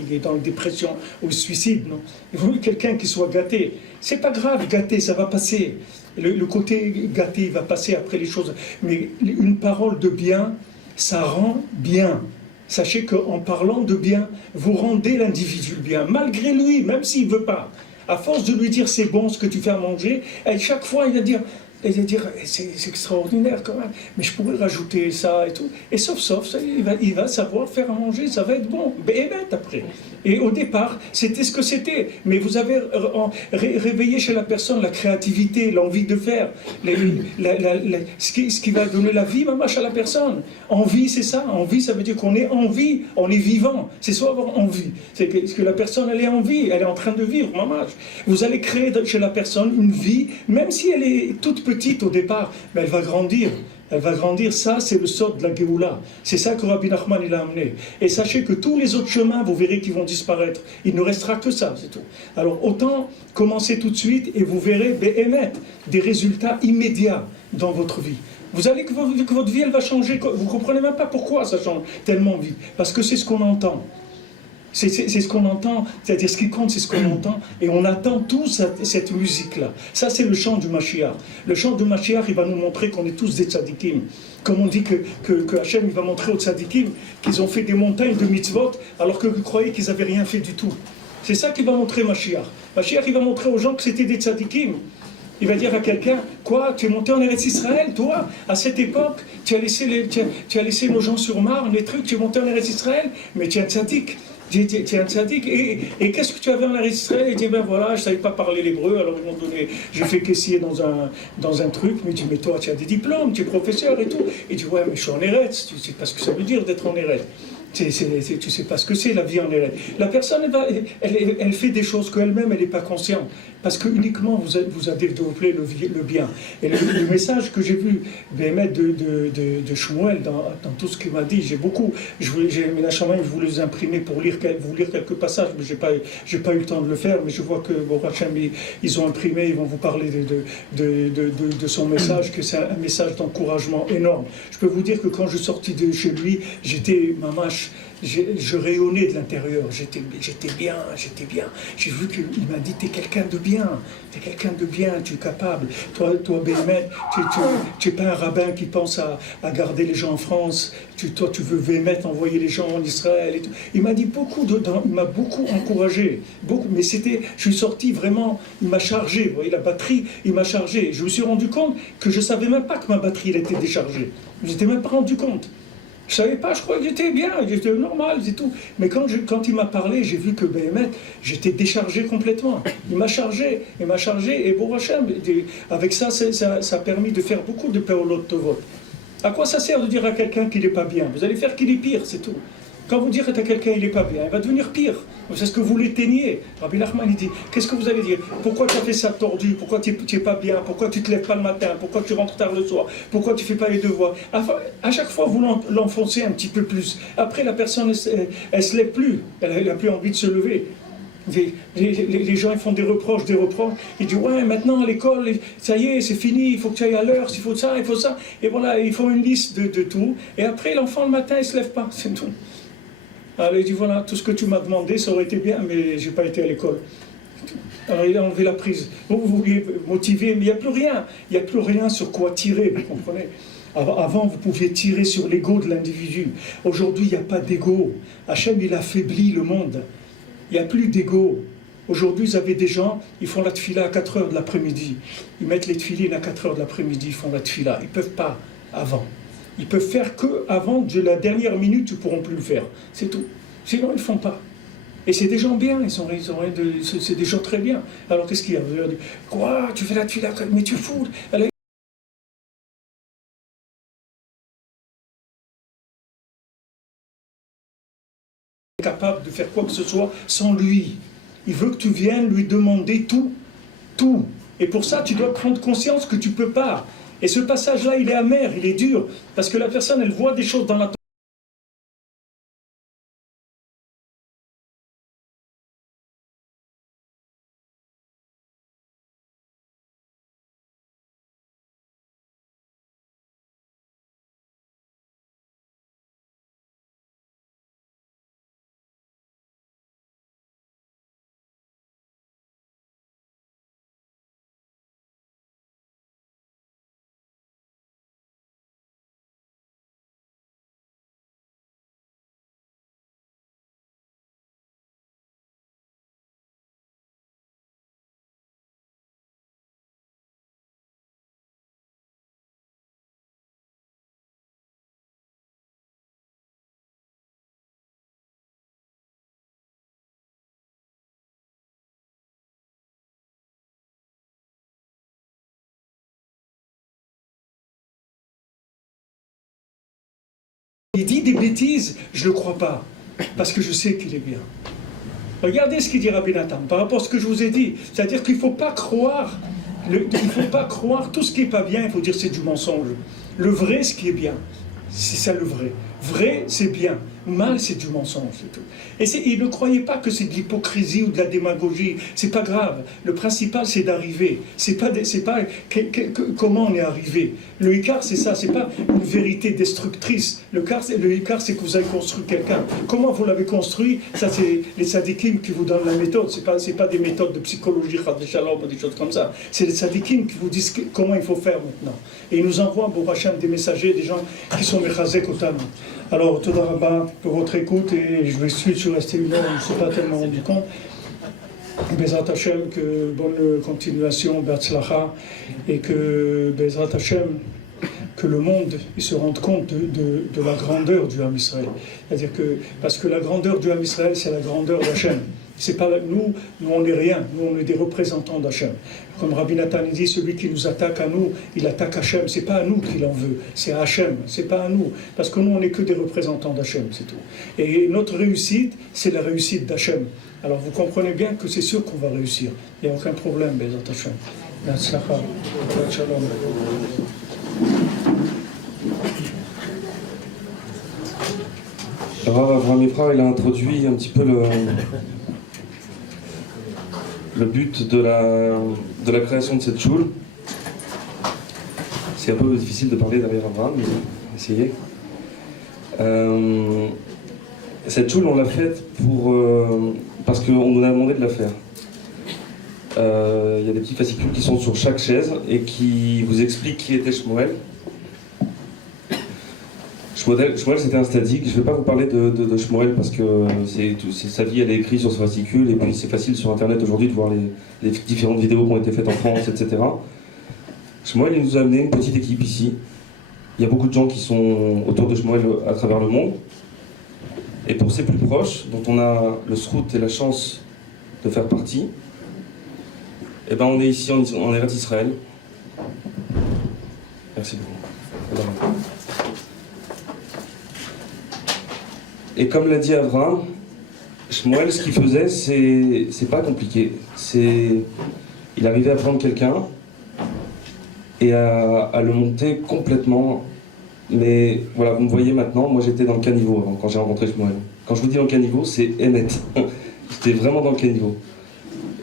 il est dans la dépression ou le suicide, non? Il vaut mieux quelqu'un qui soit gâté. C'est pas grave, gâté, ça va passer. Le côté gâté, il va passer après les choses. Mais une parole de bien, ça rend bien. Sachez qu'en parlant de bien, vous rendez l'individu bien, malgré lui, même s'il ne veut pas. À force de lui dire c'est bon ce que tu fais à manger, et chaque fois il va dire... Et de dire, c'est extraordinaire quand même, mais je pourrais rajouter ça et tout. Et sauf, ça, il va savoir faire à manger, ça va être bon. Béhémet après. Et au départ, c'était ce que c'était. Mais vous avez réveillé chez la personne la créativité, l'envie de faire, ce qui va donner la vie, mamache, à la personne. Envie, c'est ça. Envie, ça veut dire qu'on est en vie, on est vivant. C'est soit avoir envie. C'est que la personne, elle est en vie, elle est en train de vivre, mamache. Vous allez créer chez la personne une vie, même si elle est toute petite au départ, mais elle va grandir. Elle va grandir, ça c'est le sort de la Géoula. C'est ça que Rabbi Nachman il a amené. Et sachez que tous les autres chemins, vous verrez qu'ils vont disparaître. Il ne restera que ça, c'est tout. Alors autant commencer tout de suite et vous verrez émettre des résultats immédiats dans votre vie. Vous allez que votre vie elle va changer. Vous ne comprenez même pas pourquoi ça change tellement vite. Parce que c'est ce qu'on entend. C'est ce qu'on entend, c'est-à-dire ce qui compte, c'est ce qu'on entend, et on attend tous cette musique-là. Ça, c'est le chant du Mashiach. Le chant du Mashiach, il va nous montrer qu'on est tous des tzadikim. Comme on dit que Hachem, il va montrer aux tzadikim qu'ils ont fait des montagnes de mitzvot, alors que vous croyez qu'ils n'avaient rien fait du tout. C'est ça qu'il va montrer Mashiach. Mashiach, il va montrer aux gens que c'était des tzadikim. Il va dire à quelqu'un, quoi, tu es monté en Eretz Israël, toi, à cette époque, tu as laissé nos gens sur Marne, les trucs, tu es monté en Eretz Israël, mais tu es un tzadik. Tu es un tzaddik, et qu'est-ce que tu avais en Eretz Israël? Il dit, ben voilà, je ne savais pas parler l'hébreu, alors ils m'ont donné, j'ai fait caissier dans un truc, mais il dit, mais toi tu as des diplômes, tu es professeur et tout. Il dit, ouais, mais je suis en Eretz, tu sais pas ce que ça veut dire d'être en Eretz. Tu ne sais pas ce que c'est la vie en Eretz. La personne, elle fait des choses qu'elle-même, elle n'est pas consciente. Parce que uniquement vous a développé le bien. Et le message que j'ai vu de Shmuel dans tout ce qu'il m'a dit, j'ai beaucoup. Mes Nachamayim, je voulais les imprimer pour vous lire quelques passages, mais j'ai pas eu le temps de le faire. Mais je vois que bon, Hachem, ils ont imprimé, ils vont vous parler de son message, que c'est un message d'encouragement énorme. Je peux vous dire que quand je suis sorti de chez lui, j'étais mamache. Je rayonnais de l'intérieur, j'étais bien. J'ai vu qu'il m'a dit, t'es quelqu'un de bien, tu es capable. Toi Béhémet, tu n'es pas un rabbin qui pense à garder les gens en France, toi tu veux Béhémet envoyer les gens en Israël et tout. Il m'a dit il m'a beaucoup encouragé, mais je suis sorti vraiment, il m'a chargé, vous voyez la batterie, il m'a chargé. Je me suis rendu compte que je ne savais même pas que ma batterie elle était déchargée, je n'étais même pas rendu compte. Je savais pas, je croyais que j'étais bien, j'étais normal, c'est tout. Mais quand il m'a parlé, j'ai vu que Béhémet, j'étais déchargé complètement. Il m'a chargé, et Baruch Hashem, avec ça, ça a permis de faire beaucoup de Peolot Tovot. À quoi ça sert de dire à quelqu'un qu'il n'est pas bien? Vous allez faire qu'il est pire, c'est tout. Quand vous dites à quelqu'un qu'il n'est pas bien, il va devenir pire. C'est ce que vous l'éteignez. Rabbi Nachman, il dit, qu'est-ce que vous allez dire? Pourquoi tu as fait ça tordu? Pourquoi tu n'es pas bien? Pourquoi tu ne te lèves pas le matin? Pourquoi tu rentres tard le soir? Pourquoi tu ne fais pas les devoirs? À chaque fois, vous l'enfoncez un petit peu plus. Après, la personne, elle ne se lève plus. Elle n'a plus envie de se lever. Les gens ils font des reproches. Ils disent ouais, maintenant à l'école, ça y est, c'est fini, il faut que tu ailles à l'heure, il faut ça, il faut ça. Et voilà, ils font une liste de tout. Et après, l'enfant le matin, il ne se lève pas, c'est tout. Alors il dit voilà, tout ce que tu m'as demandé, ça aurait été bien, mais je n'ai pas été à l'école. Alors il a enlevé la prise. Vous vouliez motiver, mais il n'y a plus rien. Il n'y a plus rien sur quoi tirer, vous comprenez? Avant, vous pouviez tirer sur l'ego de l'individu. Aujourd'hui, il n'y a pas d'ego. Hachem, il affaiblit le monde. Il n'y a plus d'ego. Aujourd'hui, vous avez des gens, ils font la tfila à 4 h de l'après-midi. Ils mettent les tfilines à 4 h de l'après-midi, ils font la tfila. Ils ne peuvent pas avant. Ils peuvent faire que avant de la dernière minute, ils ne pourront plus le faire. C'est tout. Sinon, ils ne le font pas. Et c'est des gens bien, c'est des gens très bien. Alors qu'est-ce qu'il y a? Vous allez dire, quoi? Tu fais la tfila, mais tu fous. Alors, capable de faire quoi que ce soit sans lui. Il veut que tu viennes lui demander tout. Tout. Et pour ça, tu dois prendre conscience que tu ne peux pas. Et ce passage-là, il est amer, il est dur. Parce que la personne, elle voit des choses dans la il dit des bêtises, je ne le crois pas, parce que je sais qu'il est bien. Regardez ce qu'il dit Rabbi Nathan, par rapport à ce que je vous ai dit. C'est-à-dire qu'il ne faut pas croire, tout ce qui n'est pas bien, il faut dire c'est du mensonge. Le vrai, ce qui est bien, c'est ça le vrai. Vrai, c'est bien. Mal, c'est du mensonge, c'est tout. Et ne croyez pas que c'est de l'hypocrisie ou de la démagogie. C'est pas grave. Le principal, c'est d'arriver. C'est pas comment on est arrivé. Le Icar, c'est ça. C'est pas une vérité destructrice. Le Icar, c'est que vous avez construit quelqu'un. Comment vous l'avez construit? Ça, c'est les sadikim qui vous donnent la méthode. C'est pas des méthodes de psychologie, des shalom, des choses comme ça. C'est les sadikim qui vous disent comment il faut faire maintenant. Et ils nous envoient, Baruch Hashem, des messagers, des gens qui sont mechazek otam. Alors, Toda Rabba pour votre écoute, et je suis resté une heure, je ne me suis pas tellement rendu compte. Bezrat Hashem, que bonne continuation, Be'atzlacha, et que Bezrat Hashem, que le monde il se rende compte de la grandeur du Ham Israël. C'est-à-dire que, parce que la grandeur du Ham Israël, c'est la grandeur d'Hachem. C'est pas nous on n'est rien, nous on est des représentants d'Hachem. Comme Rabbi Nathan dit, celui qui nous attaque à nous, il attaque Hachem. C'est pas à nous qu'il en veut, c'est à Hachem, c'est pas à nous. Parce que nous on n'est que des représentants d'Hachem, c'est tout. Et notre réussite, c'est la réussite d'Hachem. Alors vous comprenez bien que c'est sûr qu'on va réussir. Il n'y a aucun problème, Bezrat Hachem. Be'atzlacha, Shalom. Rav Avraham Efra, il a introduit un petit peu le but de la création de cette choule. C'est un peu difficile de parler derrière Avraham, mais essayez. Cette choule, on l'a faite parce qu'on nous a demandé de la faire. Il y a des petits fascicules qui sont sur chaque chaise et qui vous expliquent qui était Shmuel. Shmuel, c'était un tzaddik. Je ne vais pas vous parler de Shmuel parce que sa vie, elle est écrite sur ce fascicule et puis c'est facile sur internet aujourd'hui de voir les différentes vidéos qui ont été faites en France, etc. Shmuel, il nous a amené une petite équipe ici Il y a beaucoup de gens qui sont autour de Shmuel à travers le monde. Et pour ses plus proches, dont on a le zchut et la chance de faire partie, eh ben on est ici en Eretz Israël. Merci beaucoup. Et comme l'a dit Abraham, Shmuel, ce qu'il faisait, c'est pas compliqué. Il arrivait à prendre quelqu'un et à le monter complètement. Mais voilà, vous me voyez maintenant, moi j'étais dans le caniveau avant, quand j'ai rencontré Shmuel. Quand je vous dis dans le caniveau, c'est honnête. J'étais vraiment dans le caniveau.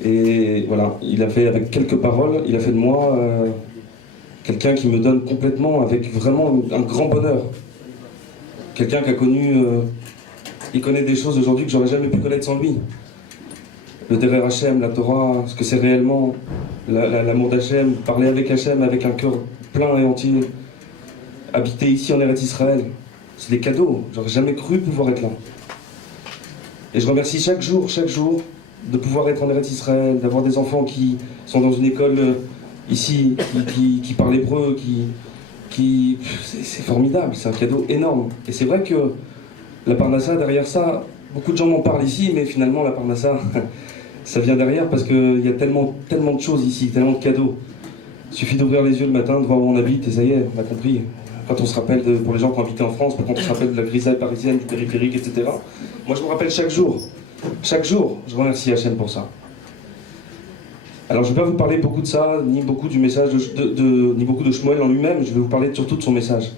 Et voilà, il a fait avec quelques paroles, il a fait de moi quelqu'un qui me donne complètement, avec vraiment un grand bonheur. Quelqu'un qui a connu... il connaît des choses aujourd'hui que j'aurais jamais pu connaître sans lui. Le Derer Hashem, la Torah, ce que c'est réellement, l'amour d'Hachem, parler avec Hachem avec un cœur plein et entier, habiter ici en Eretz Israël, c'est des cadeaux, j'aurais jamais cru pouvoir être là. Et je remercie chaque jour de pouvoir être en Eretz Israël, d'avoir des enfants qui sont dans une école ici, qui parlent hébreu, c'est formidable, c'est un cadeau énorme. Et c'est vrai que la Parnassa, derrière ça, beaucoup de gens m'en parlent ici, mais finalement la Parnassa, ça vient derrière parce qu'il y a tellement de choses ici, tellement de cadeaux. Il suffit d'ouvrir les yeux le matin, de voir où on habite, et ça y est, on a compris. Quand on se rappelle, pour les gens qui ont habité en France, quand on se rappelle de la grisaille parisienne, du périphérique, etc. Moi je me rappelle chaque jour, je remercie Hachem pour ça. Alors je ne vais pas vous parler beaucoup de ça, ni beaucoup du message ni beaucoup de Shmuel en lui-même, je vais vous parler surtout de son message.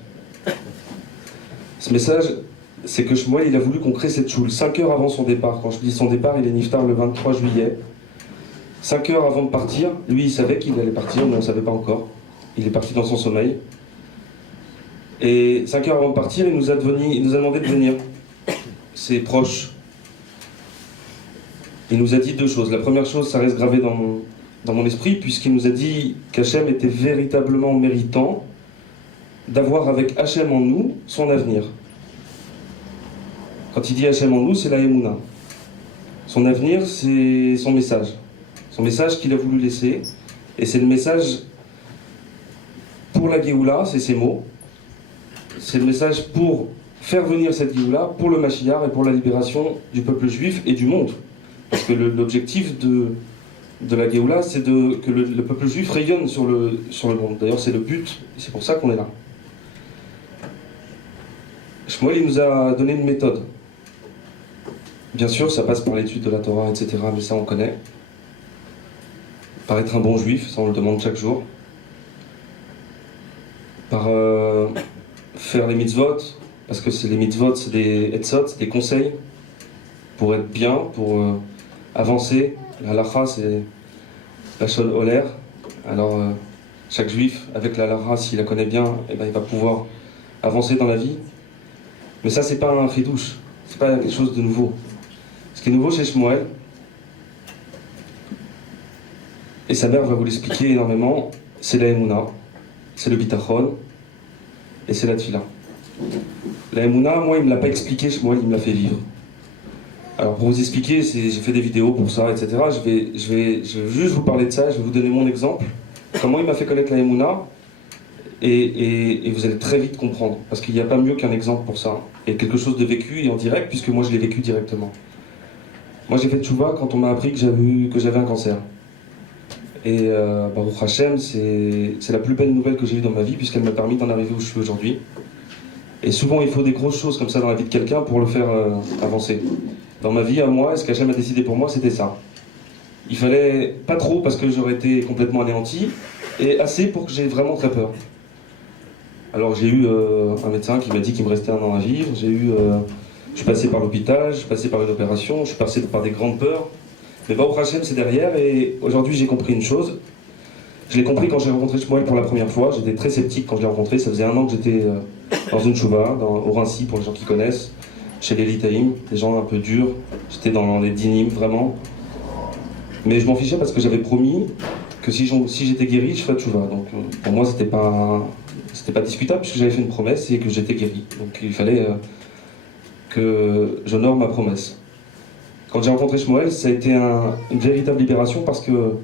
Ce message, c'est que Shmuel, il a voulu qu'on crée cette choule 5 heures avant son départ. Quand je dis son départ, il est niftar le 23 juillet. 5 heures avant de partir, lui il savait qu'il allait partir, mais on ne savait pas encore. Il est parti dans son sommeil. Et 5 heures avant de partir, il nous a demandé de venir. Ses proches. Il nous a dit 2 choses. La première chose, ça reste gravé dans mon esprit, puisqu'il nous a dit qu'Hachem était véritablement méritant d'avoir avec Hachem en nous son avenir. Quand il dit Hachem en nous, c'est la Emouna. Son avenir, c'est son message. Son message qu'il a voulu laisser. Et c'est le message pour la Géoula, c'est ses mots. C'est le message pour faire venir cette Géoula, pour le Mashiach et pour la libération du peuple juif et du monde. Parce que l'objectif de la Géoula, c'est que le peuple juif rayonne sur le monde. D'ailleurs, c'est le but, et c'est pour ça qu'on est là. Shmuel, il nous a donné une méthode. Bien sûr, ça passe par l'étude de la Torah, etc., mais ça, on connaît. Par être un bon juif, ça, on le demande chaque jour. Par faire les mitzvot, parce que les mitzvot, c'est des etzot, c'est des conseils pour être bien, pour avancer. La halacha, c'est la shon oler. Alors, chaque juif, avec la halacha, s'il la connaît bien, eh ben, il va pouvoir avancer dans la vie. Mais ça, c'est pas un chidouche, c'est pas quelque chose de nouveau. Ce qui est nouveau chez Shmuel, et sa mère va vous l'expliquer énormément, c'est la Emouna, c'est le bitachon, et c'est la tfila. La Emouna, moi, il me l'a pas expliqué, Shmuel, il me l'a fait vivre. Alors pour vous expliquer, j'ai fait des vidéos pour ça, etc. Je vais juste vous parler de ça, je vais vous donner mon exemple. Comment il m'a fait connaître la Emouna, et vous allez très vite comprendre. Parce qu'il n'y a pas mieux qu'un exemple pour ça. Et quelque chose de vécu et en direct, puisque moi je l'ai vécu directement. Moi j'ai fait tchouva quand on m'a appris que j'avais un cancer. Et Baruch Hashem, c'est la plus belle nouvelle que j'ai eue dans ma vie, puisqu'elle m'a permis d'en arriver où je suis aujourd'hui. Et souvent il faut des grosses choses comme ça dans la vie de quelqu'un pour le faire avancer. Dans ma vie, à moi, ce qu'Hachem a décidé pour moi, c'était ça. Il fallait pas trop parce que j'aurais été complètement anéanti, et assez pour que j'ai vraiment très peur. Alors j'ai eu un médecin qui m'a dit qu'il me restait 1 an à vivre, je suis passé par l'hôpital, je suis passé par une opération, je suis passé par des grandes peurs. Mais Baruch Hashem, c'est derrière, et aujourd'hui j'ai compris une chose. Je l'ai compris quand j'ai rencontré Shmuel pour la première fois, j'étais très sceptique quand je l'ai rencontré, ça faisait 1 an que j'étais dans une chouva, au Rincy, pour les gens qui connaissent, chez les Litaïm, des gens un peu durs, j'étais dans les dinim, vraiment. Mais je m'en fichais parce que j'avais promis que si j'étais guéri, je ferais tchouva. Donc pour moi, c'était pas discutable puisque j'avais fait une promesse et que j'étais guéri. Donc il fallait que j'honore ma promesse. Quand j'ai rencontré Shmuel, ça a été une véritable libération parce que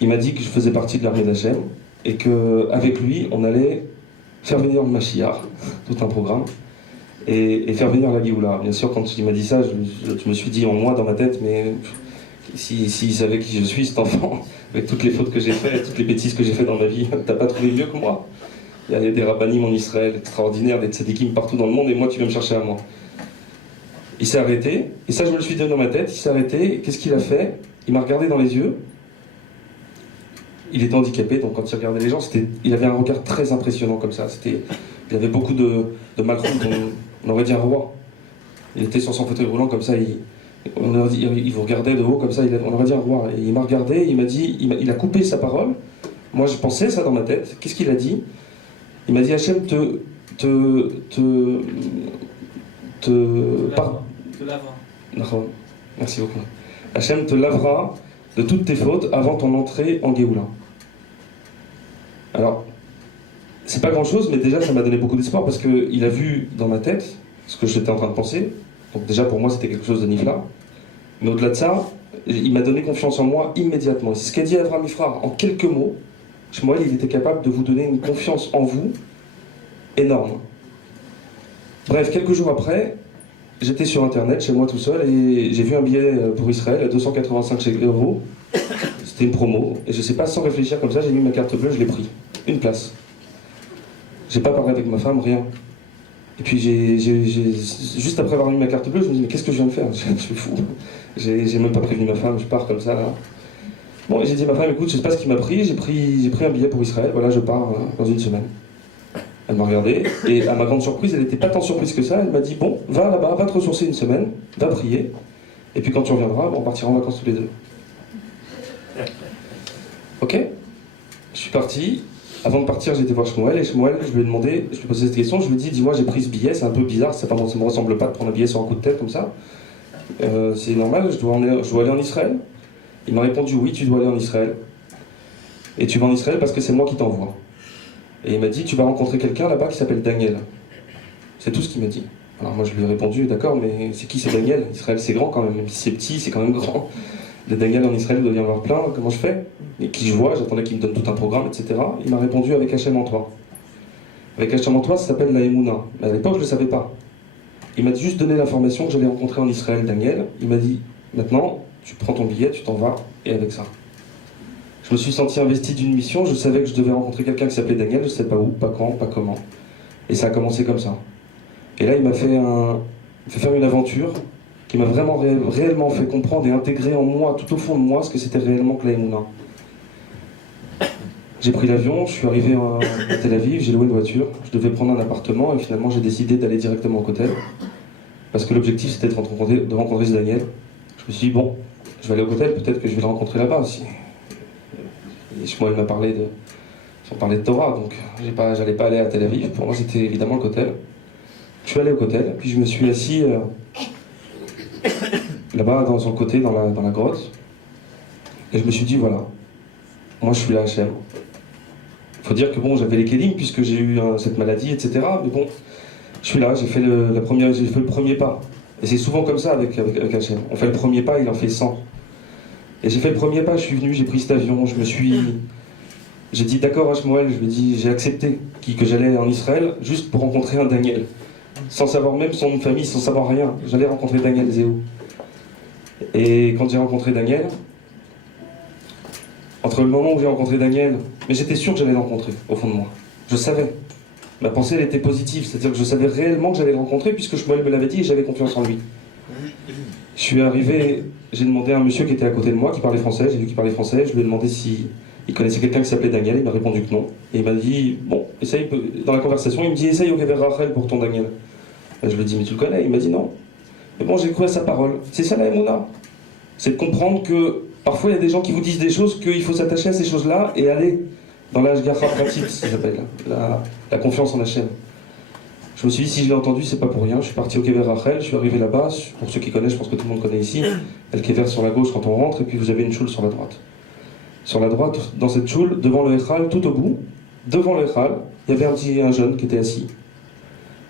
il m'a dit que je faisais partie de l'armée d'Hachem et qu'avec lui, on allait faire venir le Mashiach, tout un programme, et faire venir la Géoula. Bien sûr, quand il m'a dit ça, je me suis dit en moi, dans ma tête, mais s'il savait qui je suis, cet enfant, avec toutes les fautes que j'ai faites, toutes les bêtises que j'ai faites dans ma vie, t'as pas trouvé mieux que moi. Il y a des rabbinim en Israël extraordinaires, des tzadikim partout dans le monde, et moi, tu viens me chercher à moi. Il s'est arrêté, et ça, je me le suis dit dans ma tête, il s'est arrêté, et qu'est-ce qu'il a fait? Il m'a regardé dans les yeux. Il était handicapé, donc quand il regardait les gens, il avait un regard très impressionnant comme ça. Il avait beaucoup de malchut, on aurait dit un roi. Il était sur son fauteuil roulant comme ça, il vous regardait de haut comme ça, on aurait dit un roi. Et il m'a regardé, il m'a dit, il a coupé sa parole. Moi, je pensais ça dans ma tête. Qu'est-ce qu'il a dit? Il m'a dit, Hachem te lavera. Merci beaucoup. Hachem te lavera de toutes tes fautes avant ton entrée en Géoula. Alors, c'est pas grand-chose, mais déjà ça m'a donné beaucoup d'espoir parce qu'il a vu dans ma tête ce que j'étais en train de penser. Donc déjà pour moi c'était quelque chose de nifla. Mais au-delà de ça, il m'a donné confiance en moi immédiatement. C'est ce qu'a dit Avraham Ifrar en quelques mots. Shmuel, il était capable de vous donner une confiance en vous énorme. Bref, quelques jours après, j'étais sur internet chez moi tout seul et j'ai vu un billet pour Israël à 285 €. C'était une promo et je sais pas, sans réfléchir comme ça, j'ai mis ma carte bleue, je l'ai pris. Une place. J'ai pas parlé avec ma femme, rien. Et puis juste après avoir mis ma carte bleue, je me dis mais qu'est-ce que je viens de faire? Je suis fou. J'ai même pas prévenu ma femme, je pars comme ça là. Bon, et j'ai dit à ma femme, écoute, je sais pas ce qui m'a pris, j'ai pris un billet pour Israël, voilà, je pars dans une semaine. Elle m'a regardé, et à ma grande surprise, elle n'était pas tant surprise que ça, elle m'a dit, bon, va là-bas, va te ressourcer une semaine, va prier, et puis quand tu reviendras, on partira en vacances tous les deux. Ok? Je suis parti, avant de partir, j'ai été voir Shmuel, et Shmuel, je lui ai demandé, je lui ai posé cette question, je lui ai dit, dis-moi, j'ai pris ce billet, c'est un peu bizarre, ça me ressemble pas de prendre un billet sur un coup de tête comme ça. C'est normal, je dois aller en Israël? Il m'a répondu, oui, tu dois aller en Israël. Et tu vas en Israël parce que c'est moi qui t'envoie. Et il m'a dit, tu vas rencontrer quelqu'un là-bas qui s'appelle Daniel. C'est tout ce qu'il m'a dit. Alors moi je lui ai répondu, d'accord, mais c'est qui c'est Daniel? Israël c'est grand quand même si c'est petit, c'est quand même grand. Des Daniel en Israël, il doit y en avoir plein, comment je fais? Et qui je vois, j'attendais qu'il me donne tout un programme, etc. Il m'a répondu avec Hachem en toi. Avec Hachem en toi, ça s'appelle la Emouna. Mais à l'époque, je ne le savais pas. Il m'a juste donné l'information que j'allais rencontrer en Israël Daniel. Il m'a dit, maintenant, tu prends ton billet, tu t'en vas, et avec ça. Je me suis senti investi d'une mission, je savais que je devais rencontrer quelqu'un qui s'appelait Daniel, je ne sais pas où, pas quand, pas comment. Et ça a commencé comme ça. Et là, il m'a fait faire une aventure qui m'a vraiment réellement fait comprendre et intégrer en moi, tout au fond de moi, ce que c'était réellement que la Emouna. J'ai pris l'avion, je suis arrivé à Tel Aviv, j'ai loué une voiture, je devais prendre un appartement et finalement j'ai décidé d'aller directement au Kotel. Parce que l'objectif c'était de rencontrer ce Daniel. Je me suis dit, bon, je vais aller au Kotel, peut-être que je vais le rencontrer là-bas aussi. Et Shmuel m'a parlé de Torah, donc j'allais pas aller à Tel Aviv. Pour moi, c'était évidemment le Kotel. Je suis allé au Kotel, puis je me suis assis là-bas, sur le côté, dans la grotte. Et je me suis dit, voilà, moi je suis là, Hachem. Il faut dire que bon, j'avais les kélim, puisque j'ai eu cette maladie, etc. Mais bon, je suis là, j'ai fait le premier pas. Et c'est souvent comme ça avec Hachem. On fait le premier pas, il en fait 100. Et j'ai fait le premier pas, je suis venu, j'ai pris cet avion, j'ai dit d'accord à Shmuel, je lui ai dit, j'ai accepté que j'allais en Israël juste pour rencontrer un Daniel. Sans savoir même son nom de famille, sans savoir rien. J'allais rencontrer Daniel Zéou. Et quand j'ai rencontré Daniel, entre le moment où j'ai rencontré Daniel, mais j'étais sûr que j'allais le rencontrer, au fond de moi. Je savais. Ma pensée, elle était positive, c'est-à-dire que je savais réellement que j'allais le rencontrer puisque Shmuel me l'avait dit et j'avais confiance en lui. Je suis arrivé, j'ai demandé à un monsieur qui était à côté de moi, qui parlait français, j'ai vu qu'il parlait français, je lui ai demandé s'il connaissait quelqu'un qui s'appelait Daniel, il m'a répondu que non. Et il m'a dit, bon, essaye, dans la conversation, il me dit, essaye au Kever Rachel pour ton Daniel. Et je lui ai dit, mais tu le connais? Il m'a dit non. Mais bon, j'ai cru à sa parole. C'est ça la Emouna. C'est de comprendre que parfois il y a des gens qui vous disent des choses, qu'il faut s'attacher à ces choses-là et aller dans la Hashgacha pratique, ça s'appelle, la confiance en Hachem. Je me suis dit, si je l'ai entendu, c'est pas pour rien. Je suis parti au Kever Rachel, je suis arrivé là-bas. Pour ceux qui connaissent, je pense que tout le monde connaît ici. Il y a le Kever sur la gauche quand on rentre, et puis vous avez une choule sur la droite. Sur la droite, dans cette choule, devant le Echal, tout au bout, devant le Echal, il y avait un jeune qui était assis.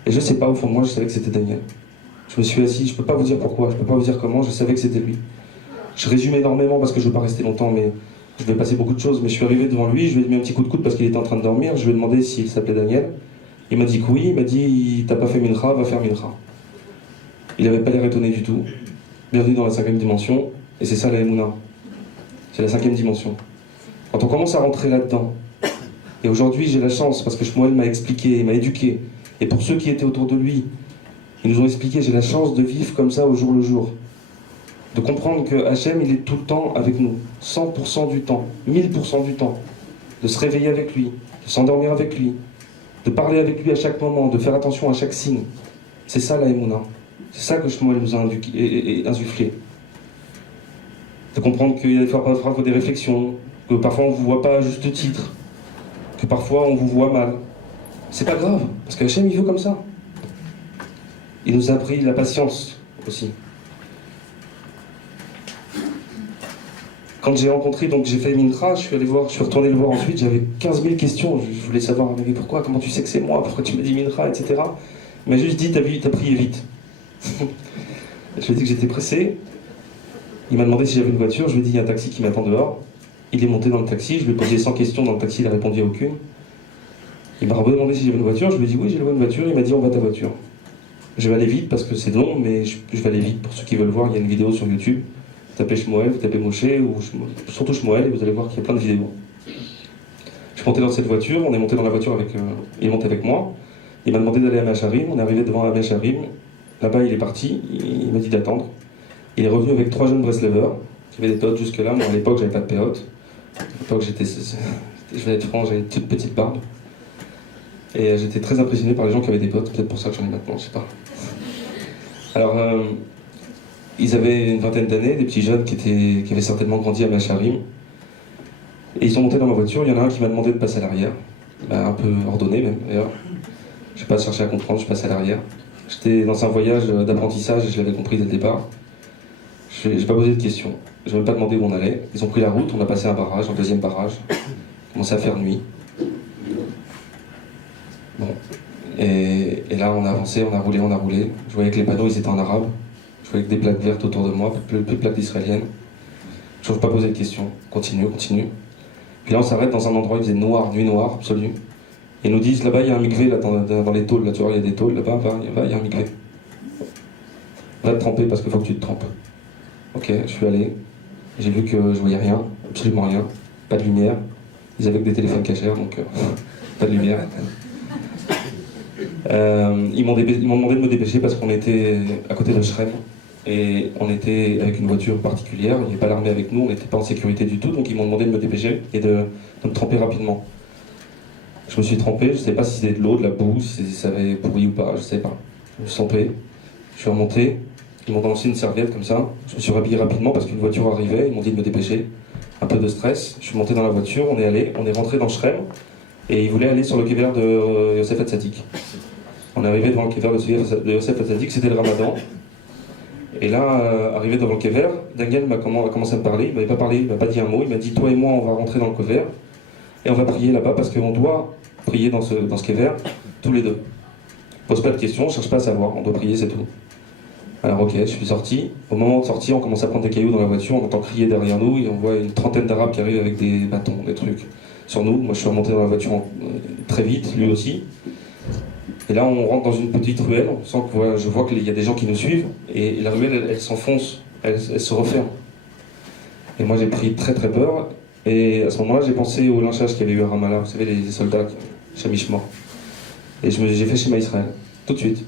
Et je sais pas, au fond de moi, je savais que c'était Daniel. Je me suis assis, je peux pas vous dire pourquoi, je peux pas vous dire comment, je savais que c'était lui. Je résume énormément parce que je veux pas rester longtemps, mais je vais passer beaucoup de choses. Mais je suis arrivé devant lui, je lui ai mis un petit coup de coude parce qu'il était en train de dormir, je lui ai demandé s'il s'appelait Daniel. Il m'a dit que oui, il m'a dit t'as pas fait Mincha, va faire Mincha. Il n'avait pas l'air étonné du tout. Bienvenue dans la 5e dimension, et c'est ça la Emouna. C'est la 5e dimension. Quand on commence à rentrer là-dedans, et aujourd'hui j'ai la chance, parce que Shmuel m'a expliqué, m'a éduqué, et pour ceux qui étaient autour de lui, ils nous ont expliqué, j'ai la chance de vivre comme ça au jour le jour. De comprendre que Hachem, il est tout le temps avec nous, 100% du temps, 1000% du temps. De se réveiller avec lui, de s'endormir avec lui, de parler avec lui à chaque moment, de faire attention à chaque signe. C'est ça la Emouna. C'est ça que Shmuel nous a insufflé. De comprendre qu'il faut faire des réflexions, que parfois on ne vous voit pas à juste titre, que parfois on vous voit mal. C'est pas grave, parce que Hachem il veut comme ça. Il nous a appris la patience aussi. Quand j'ai rencontré, donc j'ai fait Mincha, je suis retourné le voir ensuite, j'avais 15 000 questions, je voulais savoir mais pourquoi, comment tu sais que c'est moi, pourquoi tu me dis Mincha, etc. Il m'a juste dit, t'as prié vite. Je lui ai dit que j'étais pressé, il m'a demandé si j'avais une voiture, je lui ai dit il y a un taxi qui m'attend dehors, il est monté dans le taxi, je lui ai posé 100 questions dans le taxi, il n'a répondu à aucune. Il m'a demandé si j'avais une voiture, je lui ai dit oui j'ai une voiture, il m'a dit on va à ta voiture. Je vais aller vite parce que c'est long, mais je vais aller vite pour ceux qui veulent voir, il y a une vidéo sur YouTube. Tapez Shmuel, vous tapez Moshe, ou surtout Shmuel, et vous allez voir qu'il y a plein de vidéos. Je suis monté dans cette voiture, on est monté dans la voiture avec... il est monté avec moi, il m'a demandé d'aller à Mecharim, on est arrivé devant à Mecharim, là-bas il est parti, il m'a dit d'attendre. Il est revenu avec 3 jeunes Breslevers, qui avaient des péotes jusque-là, moi à l'époque j'avais pas de péotes. À l'époque je vais être franc, j'avais une toute petite barbe. Et j'étais très impressionné par les gens qui avaient des potes, peut-être pour ça que j'en ai maintenant, je sais pas. Alors... ils avaient une vingtaine d'années, des petits jeunes qui avaient certainement grandi à Mecharim. Et ils sont montés dans ma voiture, il y en a un qui m'a demandé de passer à l'arrière. Un peu ordonné même, d'ailleurs. Je n'ai pas cherché à comprendre, je passe à l'arrière. J'étais dans un voyage d'apprentissage et je l'avais compris dès le départ. Je n'ai pas posé de questions, je n'ai même pas demandé où on allait. Ils ont pris la route, on a passé un barrage, un deuxième barrage. Il commençait à faire nuit. Bon. Et là on a avancé, on a roulé. Je voyais que les panneaux ils étaient en arabe. Je voyais que des plaques vertes autour de moi, plus de plaques israéliennes. Je n'ose pas poser de questions. Continue. Puis là, on s'arrête dans un endroit, il faisait noir, nuit noire, absolue. Et ils nous disent, là-bas, il y a un mikvé, là, dans les tôles, là, tu vois, il y a des tôles, là-bas, il y a un mikvé. Va te tremper parce qu'il faut que tu te trempes. Ok, je suis allé. J'ai vu que je voyais rien, absolument rien. Pas de lumière. Ils avaient que des téléphones cachers, donc pas de lumière. Ils m'ont demandé de me dépêcher parce qu'on était à côté de Shrem et on était avec une voiture particulière, il n'y avait pas l'armée avec nous, on n'était pas en sécurité du tout, donc ils m'ont demandé de me dépêcher et de me tremper rapidement. Je me suis trempé, je ne sais pas si c'était de l'eau, de la boue, si ça avait pourri ou pas, je ne sais pas. Je me suis trempé, je suis remonté, ils m'ont lancé une serviette comme ça, je me suis rhabillé rapidement parce qu'une voiture arrivait, ils m'ont dit de me dépêcher. Un peu de stress, je suis monté dans la voiture, on est rentré dans Shrem et ils voulaient aller sur le kéver de Yosef Hatzadik. On est arrivé devant le kéver de Yosef Hatzadik, c'était le ramadan. Et là, arrivé devant le kéver, Daniel a commencé à me parler, il m'avait pas parlé, il m'a pas dit un mot, il m'a dit toi et moi on va rentrer dans le kéver et on va prier là-bas parce qu'on doit prier dans ce kéver, tous les deux. Pose pas de questions, on cherche pas à savoir, on doit prier, c'est tout. Alors ok, je suis sorti. Au moment de sortir, on commence à prendre des cailloux dans la voiture, on entend crier derrière nous et on voit une trentaine d'Arabes qui arrivent avec des bâtons, des trucs sur nous. Moi je suis remonté dans la voiture très vite, lui aussi. Et là on rentre dans une petite ruelle, on sent que je vois qu'il y a des gens qui nous suivent et la ruelle elle s'enfonce, elle se referme. Et moi j'ai pris très très peur et à ce moment-là j'ai pensé au lynchage qu'il y avait eu à Ramallah, vous savez les soldats, Shamishma. Et j'ai fait Shema Israël, tout de suite.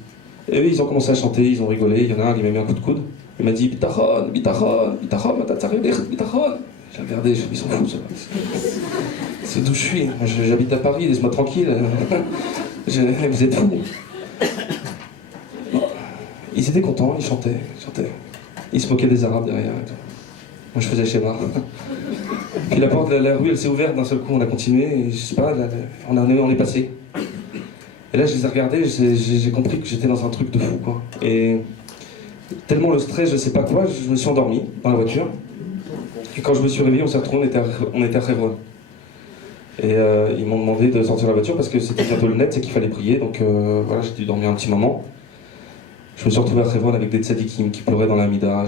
Et eux, ils ont commencé à chanter, ils ont rigolé. Il y en a un qui m'a mis un coup de coude. Il m'a dit Bitachon, Bitachon, Bitachon, Bitachon. J'ai regardé, ils sont fous, ça. C'est d'où je suis. J'habite à Paris, laisse-moi tranquille. Vous êtes fous. Ils étaient contents, ils chantaient. Ils se moquaient des Arabes derrière. Moi, je faisais schéma. Puis la porte de la rue, elle s'est ouverte d'un seul coup. On a continué, et je sais pas, on est passé. Et là, je les ai regardés, j'ai compris que j'étais dans un truc de fou, quoi. Et tellement le stress, je sais pas quoi, je me suis endormi dans la voiture. Et quand je me suis réveillé, on s'est retrouvés, on était à Hebron. Et ils m'ont demandé de sortir de la voiture parce que c'était bientôt le net, c'est qu'il fallait prier. Donc voilà, j'ai dû dormir un petit moment. Je me suis retrouvé à Hebron avec des tzadikim qui pleuraient dans la Mida.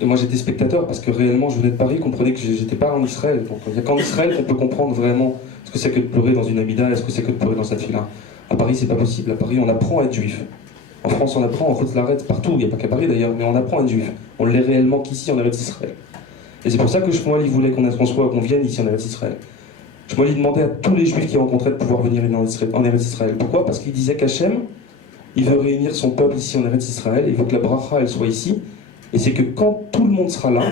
Et moi, j'étais spectateur parce que réellement, je venais de Paris, comprenez que j'étais pas en Israël. Donc il n'y a qu'en Israël qu'on peut comprendre vraiment ce que c'est que de pleurer dans une Amida et ce que c'est que de pleurer dans cette fila. À Paris, c'est pas possible. À Paris, on apprend à être juif. En France, on apprend, en Côte-Larrête, partout, il n'y a pas qu'à Paris d'ailleurs, mais on apprend à être juif. On l'est réellement qu'ici, en Eretz Israël. Et c'est pour ça que Shmuel, il voulait qu'on vienne ici en Eretz Israël. Shmuel, il demandait à tous les juifs qu'il rencontrait de pouvoir venir en Eretz Israël. Pourquoi? Parce qu'il disait qu'Hachem, il veut réunir son peuple ici en Eretz Israël, il veut que la bracha, elle soit ici. Et c'est que quand tout le monde sera là,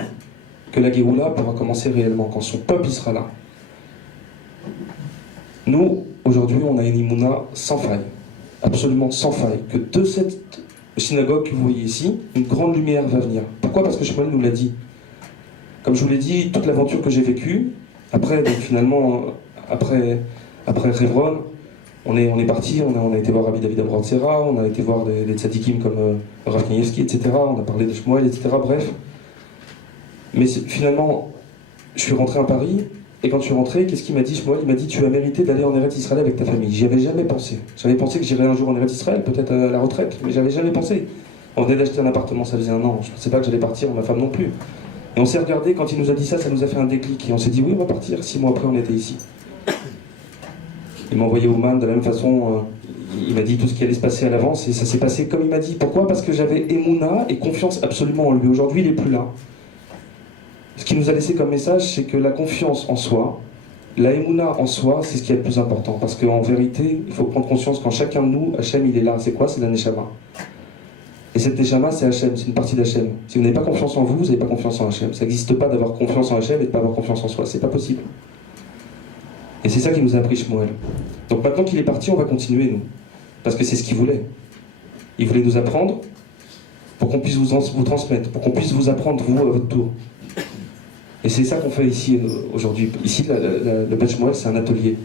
que la Géoula pourra commencer réellement, quand son peuple il sera là. Nous, aujourd'hui, on a une Imouna sans faille, absolument sans faille, que de cette synagogue que vous voyez ici, une grande lumière va venir. Pourquoi? Parce que Shmuel nous l'a dit. Comme je vous l'ai dit, toute l'aventure que j'ai vécue, après, donc finalement, après Révron, on est parti, on a été voir Rabbi David Abrahatzera, on a été voir des tzadikim comme Rav Kanievski, etc. On a parlé de Shmuel, etc. Bref. Mais finalement, je suis rentré à Paris, et quand je suis rentré, qu'est-ce qu'il m'a dit, Shmuel? Il m'a dit, tu as mérité d'aller en Eretz Israël avec ta famille. J'y avais jamais pensé. J'avais pensé que j'irais un jour en Eretz Israël, peut-être à la retraite, mais j'avais jamais pensé. On venait d'acheter un appartement, ça faisait 1 an. Je ne pensais pas que j'allais partir, ma femme non plus. Et on s'est regardé, quand il nous a dit ça, ça nous a fait un déclic. Et on s'est dit, oui, on va partir. 6 mois après, on était ici. Il m'a envoyé au Man de la même façon. Il m'a dit tout ce qui allait se passer à l'avance, et ça s'est passé comme il m'a dit. Pourquoi? Parce que j'avais émouna et confiance absolument en lui. Aujourd'hui, il n'est plus là. Ce qu'il nous a laissé comme message, c'est que la confiance en soi, la émouna en soi, c'est ce qui est le plus important. Parce qu'en vérité, il faut prendre conscience qu'en chacun de nous, Hachem, il est là. C'est quoi? C'est la Neshama. Et cette Neshama, c'est Hachem, c'est une partie d'Hachem. Si vous n'avez pas confiance en vous, vous n'avez pas confiance en Hachem. Ça n'existe pas d'avoir confiance en Hachem et de ne pas avoir confiance en soi. C'est pas possible. Et c'est ça qui nous a appris Shmuel. Donc maintenant qu'il est parti, on va continuer, nous. Parce que c'est ce qu'il voulait. Il voulait nous apprendre pour qu'on puisse vous transmettre, pour qu'on puisse vous apprendre, vous, à votre tour. Et c'est ça qu'on fait ici, aujourd'hui. Ici, le Bet Shmuel, c'est un atelier.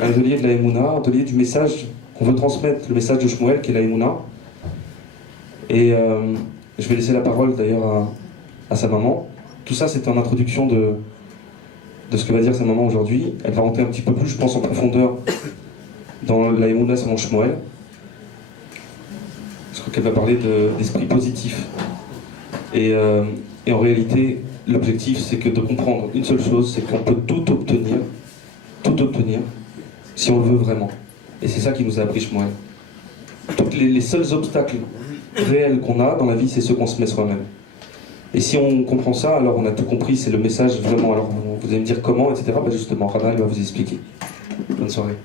Un atelier de la Emouna, un atelier du message qu'on veut transmettre, le message de Shmuel, qui est la Emouna. Et je vais laisser la parole, d'ailleurs, à sa maman. Tout ça, c'est en introduction de ce que va dire sa maman aujourd'hui. Elle va rentrer un petit peu plus, je pense, en profondeur dans la Emouna selon Shmuel. Je crois qu'elle va parler d'esprit positif. Et en réalité, l'objectif, c'est que de comprendre une seule chose, c'est qu'on peut tout obtenir, si on le veut vraiment. Et c'est ça qui nous a appris Shmuel. Tous les seuls obstacles réels qu'on a dans la vie, c'est ceux qu'on se met soi-même. Et si on comprend ça, alors on a tout compris, c'est le message vraiment. Alors vous allez me dire comment, etc. Ben justement, Rana, elle va vous expliquer. Bonne soirée.